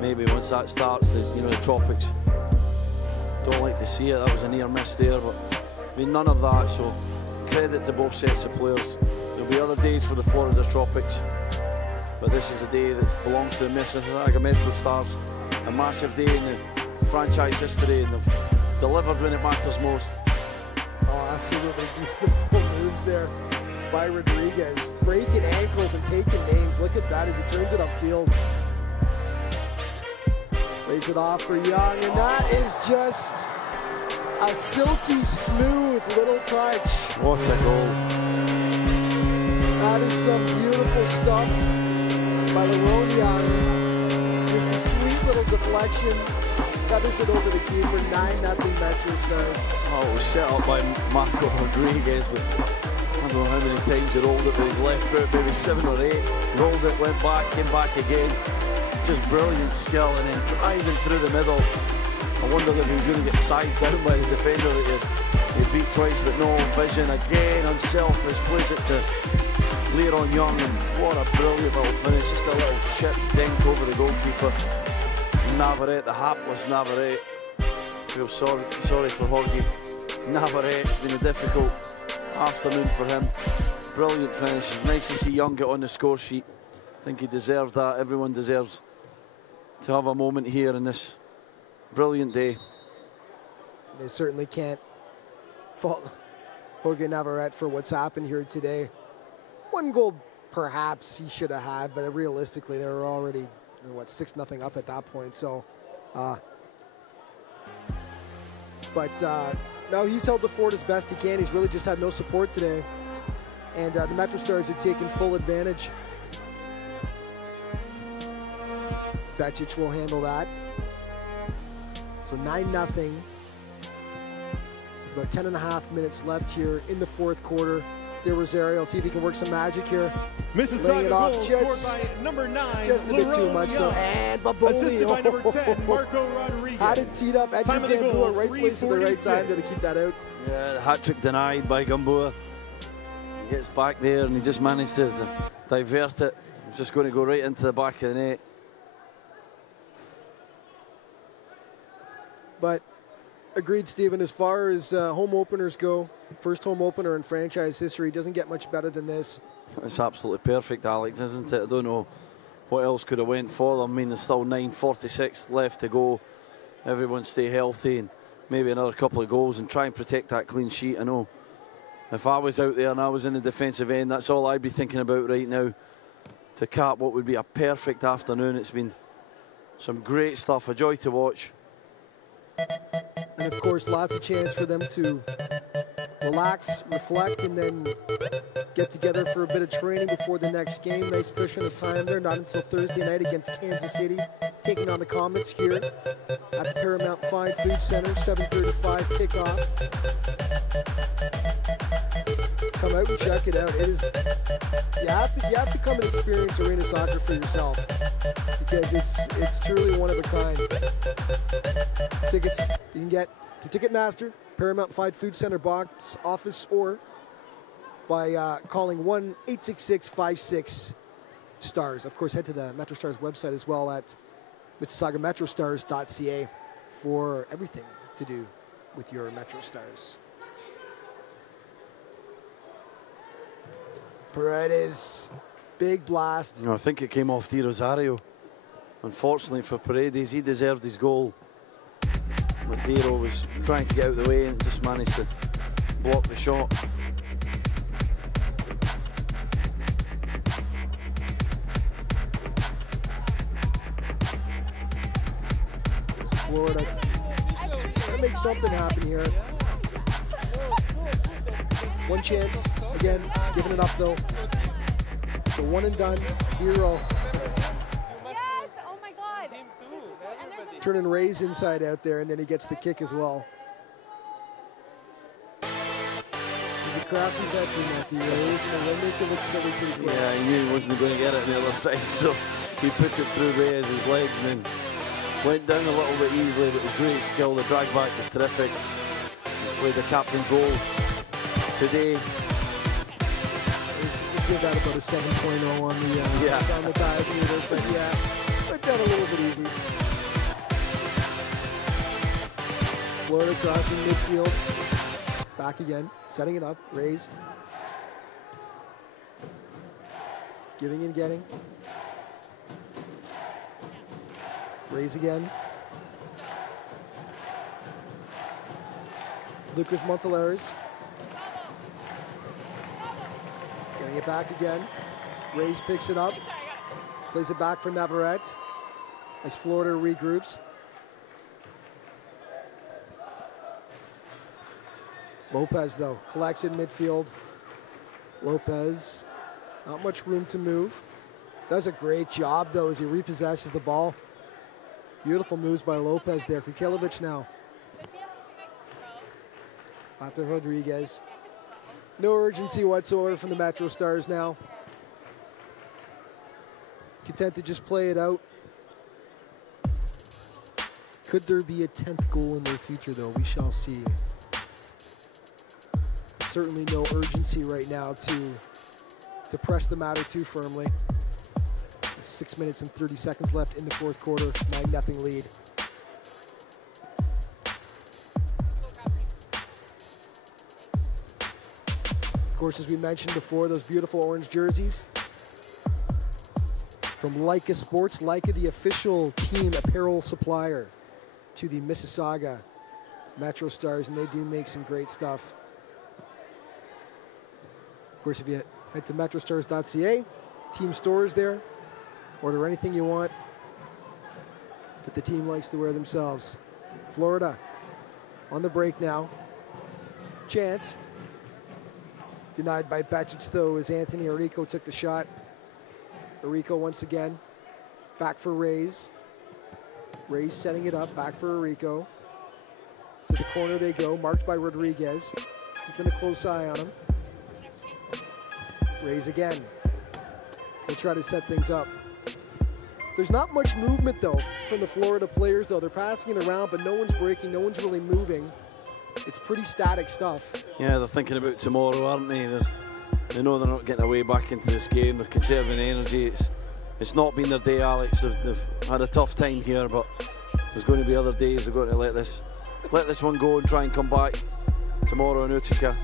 Maybe once that starts, the Tropics don't like to see it. That was a near miss there, but I mean, none of that. So credit to both sets of players. There'll be other days for the Florida Tropics, but this is a day that belongs to the Mississauga MetroStars. A massive day in the franchise history, and they've delivered when it matters most. Oh, absolutely beautiful moves there by Rodriguez. Breaking ankles and taking names. Look at that as he turns it upfield. Lays it off for Young, and that is just a silky smooth little touch. What a goal. That is some beautiful stuff by Lerone Young. Just a sweet little deflection. Feathers it over the keeper, 9-0 MetroStars. Oh, it was set up by Marco Rodriguez, but I don't know how many times he rolled it with his left foot, maybe 7 or 8. Rolled it, went back, came back again. Just brilliant skill, and then driving through the middle. I wondered if he was going to get side down by the defender that he beat twice, but no vision. Again, unselfish, plays it to Lerone Young, and what a brilliant little finish. Just a little chip dink over the goalkeeper. Navarrete, the hapless Navarrete. Feel sorry for Hoggy. Navarrete, it's been a difficult afternoon for him. Brilliant finish. It's nice to see Young get on the score sheet. I think he deserved that. Everyone deserves to have a moment here in this brilliant day. They certainly can't fault Jorge Navarrete for what's happened here today. One goal perhaps he should have had, but realistically they were already, what, 6-0 up at that point. So, no, he's held the fort as best he can. He's really just had no support today. And the MetroStars have taken full advantage. Becic will handle that. So 9-0. With about 10.5 minutes left here in the fourth quarter. De Rosario, see if he can work some magic here. Mississauga it off goal just, scored by number 9, just a bit too much though. And Baboli. Assisted by number 10, Marco Rodriguez. Had it teed up. Edgar Gamboa, right place at the right time to keep that out. Yeah, the hat-trick denied by Gamboa. He gets back there and he just managed to divert it. He's just going to go right into the back of the net. But agreed, Stephen, as far as home openers go, first home opener in franchise history, doesn't get much better than this. It's absolutely perfect, Alex, isn't it? I don't know what else could have went for them. I mean, there's still 9:46 left to go. Everyone stay healthy and maybe another couple of goals and try and protect that clean sheet. I know if I was out there and I was in the defensive end, that's all I'd be thinking about right now to cap what would be a perfect afternoon. It's been some great stuff, a joy to watch. And of course, lots of chance for them to relax, reflect, and then get together for a bit of training before the next game. Nice cushion of time there, not until Thursday night against Kansas City, taking on the Comets here at the Paramount Fine Food Center, 7:35 kickoff. Come out and check it out. It is, you have to come and experience arena soccer for yourself, because it's truly one of a kind. Tickets you can get to Ticketmaster, Paramount Fine Food Center box office, or by calling 1-866-56-STARS. Of course, head to the MetroStars website as well at MississaugaMetroStars.ca for everything to do with your MetroStars. Paredes, big blast. I think it came off De Rosario. Unfortunately for Paredes, he deserved his goal. Madeiro was trying to get out of the way and just managed to block the shot. So Florida trying to make something happen here. One chance, again, giving it up though. So one and done, Dero. Yes, oh my God. Turning Ray's inside out there, and then he gets the kick as well. He's a crafty veteran at the Rays, and they'll make it look silly pretty quick. Yeah, he knew he wasn't going to get it on the other side, so he put it through Reyes' legs and then went down a little bit easily, but it was great skill. The drag back was terrific. He's played the captain's role today. We'll give that about a 7.0 on the dive meter, but yeah, went down a little bit easy. Florida crossing midfield. Back again, setting it up. Rays. Giving and getting. Rays again. Lucas Montelares. Getting it back again. Rays picks it up. Plays it back for Navarrete as Florida regroups. Lopez, though, collects in midfield. Lopez, not much room to move. Does a great job, though, as he repossesses the ball. Beautiful moves by Lopez there. Kukelevic now. Back to Rodriguez. No urgency whatsoever from the MetroStars now. Content to just play it out. Could there be a 10th goal in their future, though? We shall see. Certainly no urgency right now to press the matter too firmly. 6 minutes and 30 seconds left in the fourth quarter, 9-0 lead. Of course, as we mentioned before, those beautiful orange jerseys from Leica Sports. Leica, the official team apparel supplier to the Mississauga MetroStars, and they do make some great stuff. Of course, if you head to metrostars.ca, team stores there, order anything you want that the team likes to wear themselves. Florida on the break now. Chance. Denied by Bacic, though, as Anthony Arico took the shot. Arico once again. Back for Reyes. Reyes setting it up. Back for Arico. To the corner they go. Marked by Rodriguez. Keeping a close eye on him. Reyes again. He'll try to set things up. There's not much movement, though, from the Florida players, though. They're passing it around, but no one's breaking. No one's really moving. It's pretty static stuff. Yeah, they're thinking about tomorrow, aren't they? They know they're not getting away back into this game. They're conserving energy. It's not been their day, Alex. They've had a tough time here, but there's going to be other days. They're going to let this one go and try and come back tomorrow in Utica.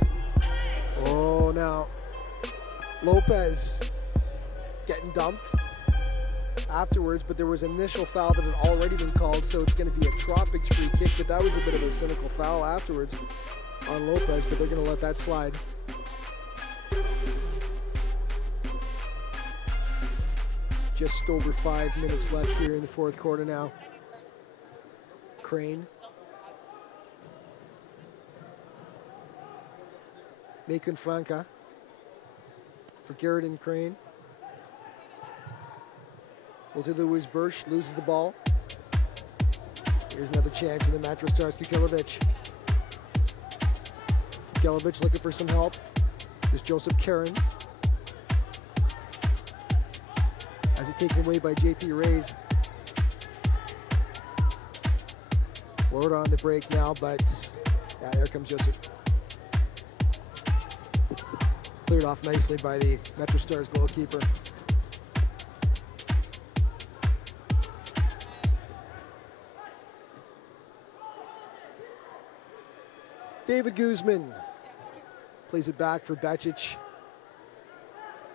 Oh, now Lopez getting dumped afterwards, but there was an initial foul that had already been called, so it's going to be a Tropics free kick, but that was a bit of a cynical foul afterwards on Lopez, but they're going to let that slide. Just over 5 minutes left here in the fourth quarter now. Crane. Macon Franca for Garrett and Crane. Jose Luis Bursch loses the ball. Here's another chance in the MetroStars. Kukelevic. Kukelevic looking for some help. There's Joseph Karen. Has it taken away by JP Reyes. Florida on the break now, but yeah, there comes Joseph. Cleared off nicely by the MetroStars goalkeeper. David Guzman plays it back for Bacic.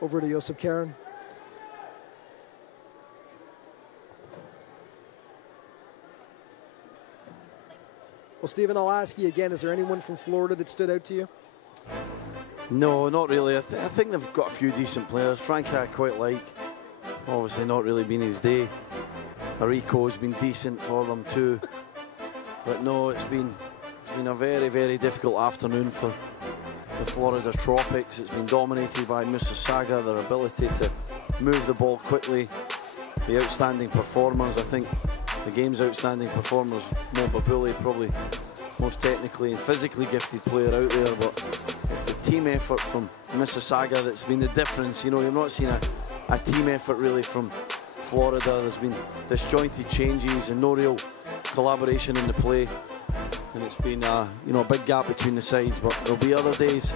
Over to Josip Karen. Well, Stephen, I'll ask you again, is there anyone from Florida that stood out to you? No, not really. I think they've got a few decent players. Franca I quite like. Obviously not really been his day. Arico's been decent for them too. But no, it's been a very, very difficult afternoon for the Florida Tropics. It's been dominated by Mississauga, their ability to move the ball quickly. The outstanding performers, I think the game's outstanding performers, Mo Babuli, probably most technically and physically gifted player out there, but it's the team effort from Mississauga that's been the difference. You know, you've not seen a team effort really from Florida. There's been disjointed changes and no real collaboration in the play. And it's been a big gap between the sides, but there'll be other days.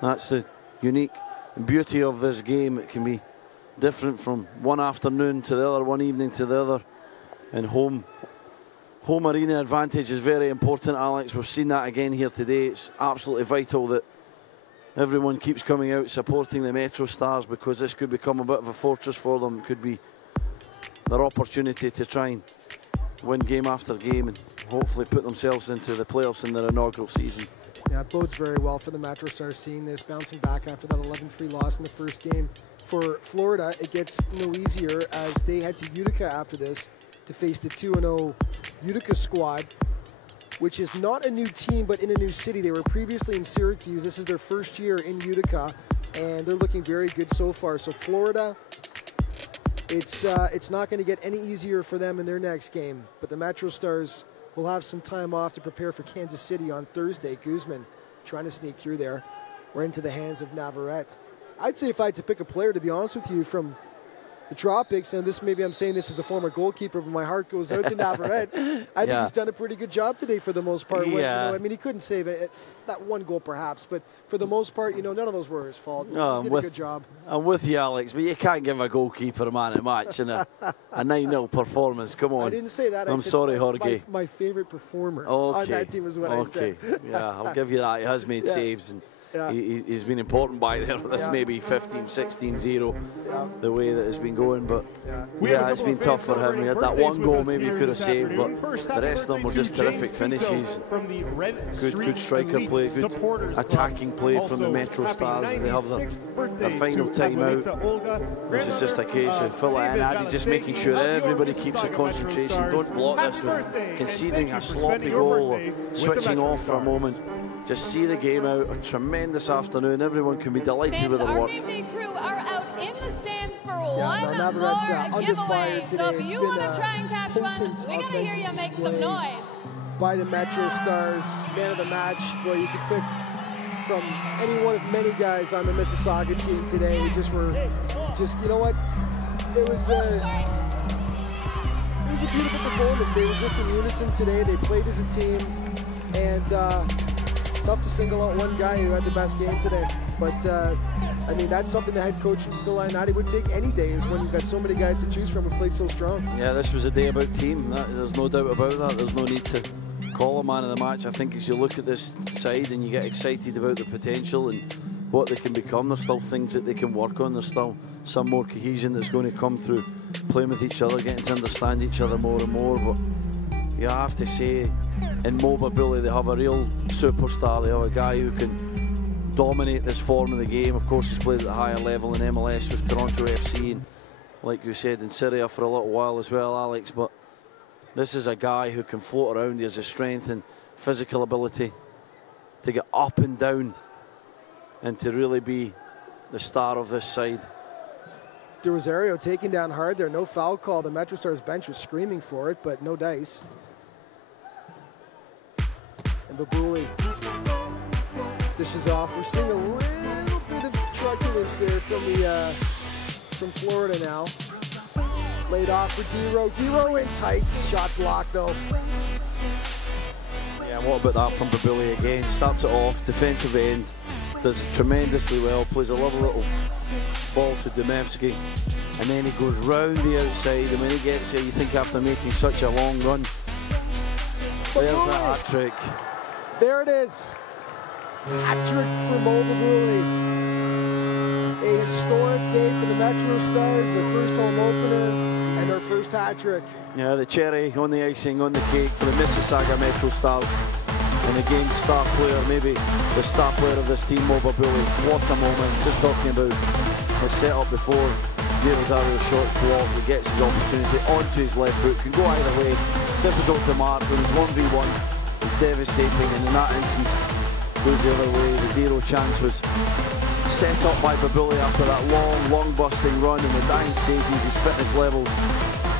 That's the unique beauty of this game. It can be different from one afternoon to the other, one evening to the other. And home arena advantage is very important, Alex. We've seen that again here today. It's absolutely vital that everyone keeps coming out supporting the MetroStars, because this could become a bit of a fortress for them. It could be their opportunity to try and win game after game and hopefully put themselves into the playoffs in their inaugural season. Yeah, it bodes very well for the MetroStars seeing this, bouncing back after that 11-3 loss in the first game. For Florida, it gets no easier as they head to Utica after this to face the 2-0 Utica squad. which is not a new team, but in a new city. They were previously in Syracuse. This is their first year in Utica, and they're looking very good so far. So Florida, it's not going to get any easier for them in their next game. But the MetroStars will have some time off to prepare for Kansas City on Thursday. Guzman trying to sneak through there. We're into the hands of Navarrete. I'd say if I had to pick a player, to be honest with you, from the Tropics, and this maybe I'm saying this as a former goalkeeper, but my heart goes out to Navarrete. I think he's done a pretty good job today for the most part. Yeah. I mean, he couldn't save it, that one goal perhaps, but for the most part, none of those were his fault. No, he did a good job. I'm with you, Alex, but you can't give a goalkeeper a man of match in a 9-0 performance. Come on. I didn't say that. I'm sorry, Jorge. My favorite performer on that team is what I said. Yeah, I'll give you that. He has made saves. And he's been important by there. This maybe 15-16-0, the way that it's been going. But it's been tough for him. He had that one goal maybe he could have saved, but the rest of them were just terrific finishes. Good striker play, good attacking play from the MetroStars. They have the final time out. This is just a case of Phil and Addy just making sure everybody keeps their concentration. Don't block this with conceding a sloppy goal or switching off for a moment. Just see the game out. A tremendous afternoon. Everyone can be delighted with their work. Our game day crew are out in the stands for one Navarrete, more under fire giveaway. today. So if you want to try and catch one, we gotta hear you make some noise. By the MetroStars, man of the match. Boy, you could pick from any one of many guys on the Mississauga team today who just you know what? It was a beautiful performance. They were just in unison today. They played as a team, and tough to single out one guy who had the best game today. But I mean, that's something the head coach Phil Ionati would take any day, is when you've got so many guys to choose from who played so strong. Yeah, this was a day about team. There's no doubt about that. There's no need to call a man of the match. I think as you look at this side and you get excited about the potential and what they can become, there's still things that they can work on. There's still some more cohesion that's going to come through playing with each other, getting to understand each other more and more. But you have to say, in Mobile, they have a real superstar. They have a guy who can dominate this form of the game. Of course, he's played at a higher level in MLS with Toronto FC and, like you said, in Syria for a little while as well, Alex. But this is a guy who can float around. He has the strength and physical ability to get up and down and to really be the star of this side. De Rosario taking down hard there. No foul call. The MetroStars bench was screaming for it, but no dice. And Babuli dishes off. We're seeing a little bit of truculence there from Florida now. Laid off for Dero. Dero in tight. Shot blocked though. Yeah, what about that from Babuli again? Starts it off, defensive end, does tremendously well, plays a lovely little ball to Demevsky, and then he goes round the outside, and when he gets here, you think after making such a long run, there's the hat-trick. There it is. Hat-trick for Mo Babuli. A historic day for the MetroStars, their first home opener, and their first hat-trick. Yeah, the cherry on the icing on the cake for the Mississauga MetroStars. And the game's star player, maybe the star player of this team, Mo Babuli. What a moment. Just talking about the setup before. Dero's out of the short block. He gets his opportunity onto his left foot. Can go either way. Difficult to mark. When he's 1v1, it's devastating. And in that instance, goes the other way. The Dero chance was set up by Babuli after that long busting run in the dying stages. His fitness levels.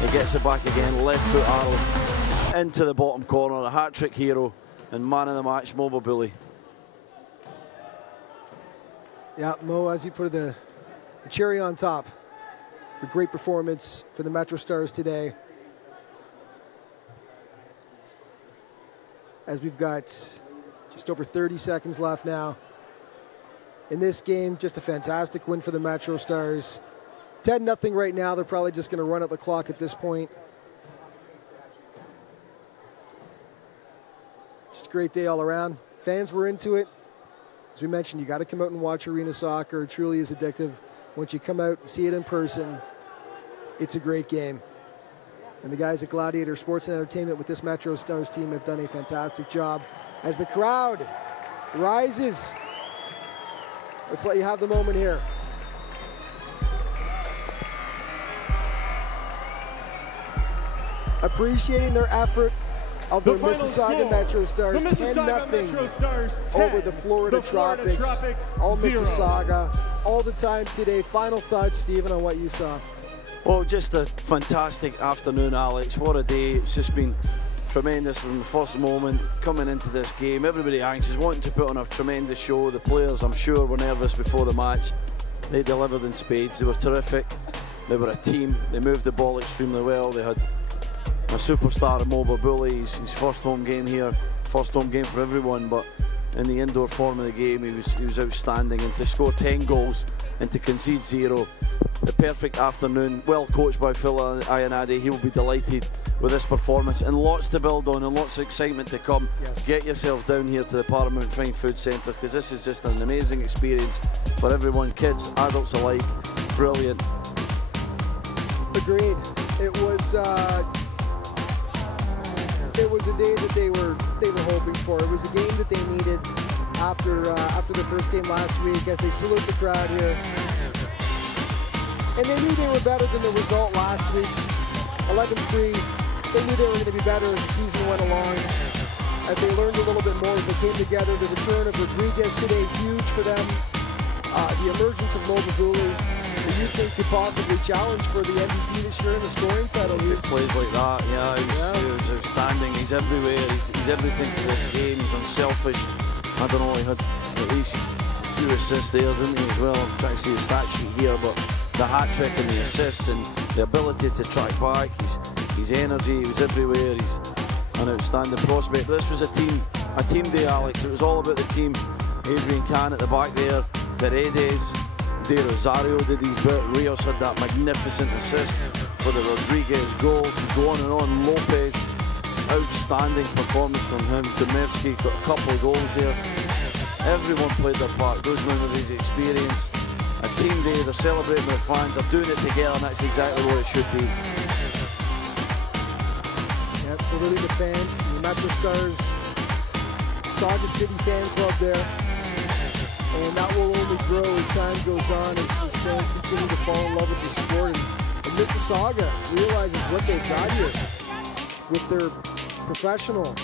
He gets it back again. Left foot arrow into the bottom corner. A hat-trick hero. And man of the match, Mo Babuli. Yeah, Mo, as you put the cherry on top. A great performance for the MetroStars today. As we've got just over 30 seconds left now. In this game, just a fantastic win for the MetroStars. 10-0 right now. They're probably just going to run out the clock at this point. Just a great day all around. Fans were into it. As we mentioned, you got to come out and watch arena soccer. It truly is addictive. Once you come out and see it in person, it's a great game. And the guys at Gladiator Sports and Entertainment with this MetroStars team have done a fantastic job. As the crowd rises, let's let you have the moment here. Appreciating their effort of the Mississauga MetroStars, 10-0 over the Florida Tropics. All 0. Mississauga, all the time today. Final thoughts, Stephen, on what you saw. Well, just a fantastic afternoon, Alex. What a day. It's just been tremendous from the first moment coming into this game. Everybody anxious, wanting to put on a tremendous show. The players, I'm sure, were nervous before the match. They delivered in spades. They were terrific. They were a team. They moved the ball extremely well. They had a superstar, Moba Bully, his first home game here, first home game for everyone, but in the indoor form of the game he was outstanding, and to score 10 goals and to concede 0, the perfect afternoon, well coached by Phil Ionadi. He will be delighted with this performance, and lots to build on and lots of excitement to come. Yes. Get yourselves down here to the Paramount Fine Food Centre, because this is just an amazing experience for everyone, kids, adults alike. Brilliant. Agreed. It was a day that they were hoping for. It was a game that they needed after the first game last week, as they salute the crowd here. And they knew they were better than the result last week, 11-3. They knew they were going to be better as the season went along, as they learned a little bit more, as they came together. The return of Rodriguez today, huge for them. The emergence of Moba Bully, who you think could possibly challenge for the MVP this year in the scoring title. He plays like that, he was outstanding. He's everywhere, he's everything to this game. He's unselfish. I don't know, he had at least 2 assists there, didn't he, as well? I'm trying to see the stat sheet here, but the hat-trick and the assists and the ability to track back, his energy, he was everywhere. He's an outstanding prospect. But this was a team day, Alex. It was all about the team. Adrian Can at the back there, the Redes, De Rosario did his bit. Rios had that magnificent assist for the Rodriguez goal. Go on and on. Lopez, outstanding performance from him. Demevsky got a couple of goals there. Everyone played their part. Goes in with his experience. A team day, they're celebrating with fans, they're doing it together, and that's exactly what it should be. Yeah, saluting the fans, the MetroStars Sauga City fan club there. And that will only grow as time goes on, as fans continue to fall in love with the sport. And Mississauga realizes what they've got here with their professional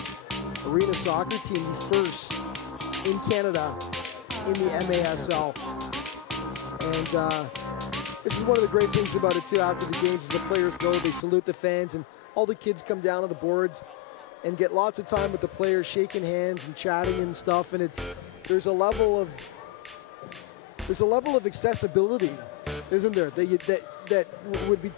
arena soccer team, the first in Canada in the MASL. And this is one of the great things about it too. After the games, as the players go, they salute the fans, and all the kids come down to the boards and get lots of time with the players, shaking hands and chatting and stuff. And there's a level of accessibility, isn't there? That would be.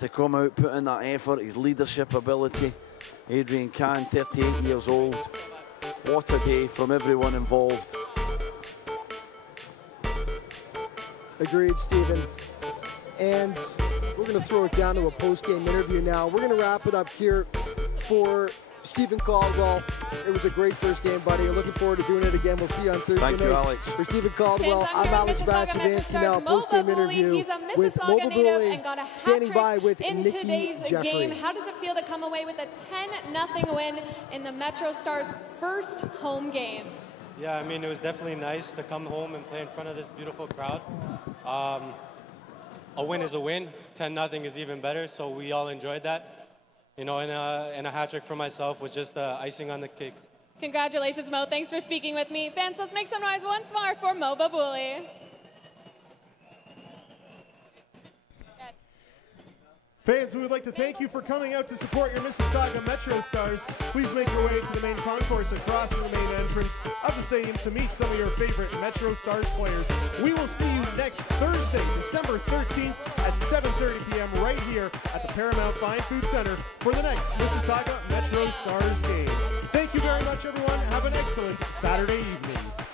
To come out, put in that effort, his leadership ability. Adrian Can, 38 years old. What a day from everyone involved. Agreed, Stephen. And we're going to throw it down to a post-game interview now. We're going to wrap it up here for Stephen Caldwell. It was a great first game, buddy. I'm looking forward to doing it again. We'll see you on Thursday night. Thank you, Alex. For Stephen Caldwell, I'm Alex Baczynski. Now, post-game interview with Moba Bully, standing by with Nikki Jeffrey. Game. How does it feel to come away with a 10-0 win in the MetroStars' first home game? Yeah, I mean, it was definitely nice to come home and play in front of this beautiful crowd. A win is a win. 10-0 is even better, so we all enjoyed that. You know, and a hat-trick for myself was just icing on the cake. Congratulations, Mo. Thanks for speaking with me. Fans, let's make some noise once more for Moba Bully. Fans, we would like to thank you for coming out to support your Mississauga MetroStars. Please make your way to the main concourse and crossing the main entrance of the stadium to meet some of your favorite MetroStars players. We will see you next Thursday, December 13th at 7:30 p.m. right here at the Paramount Fine Food Center for the next Mississauga MetroStars game. Thank you very much, everyone. Have an excellent Saturday evening.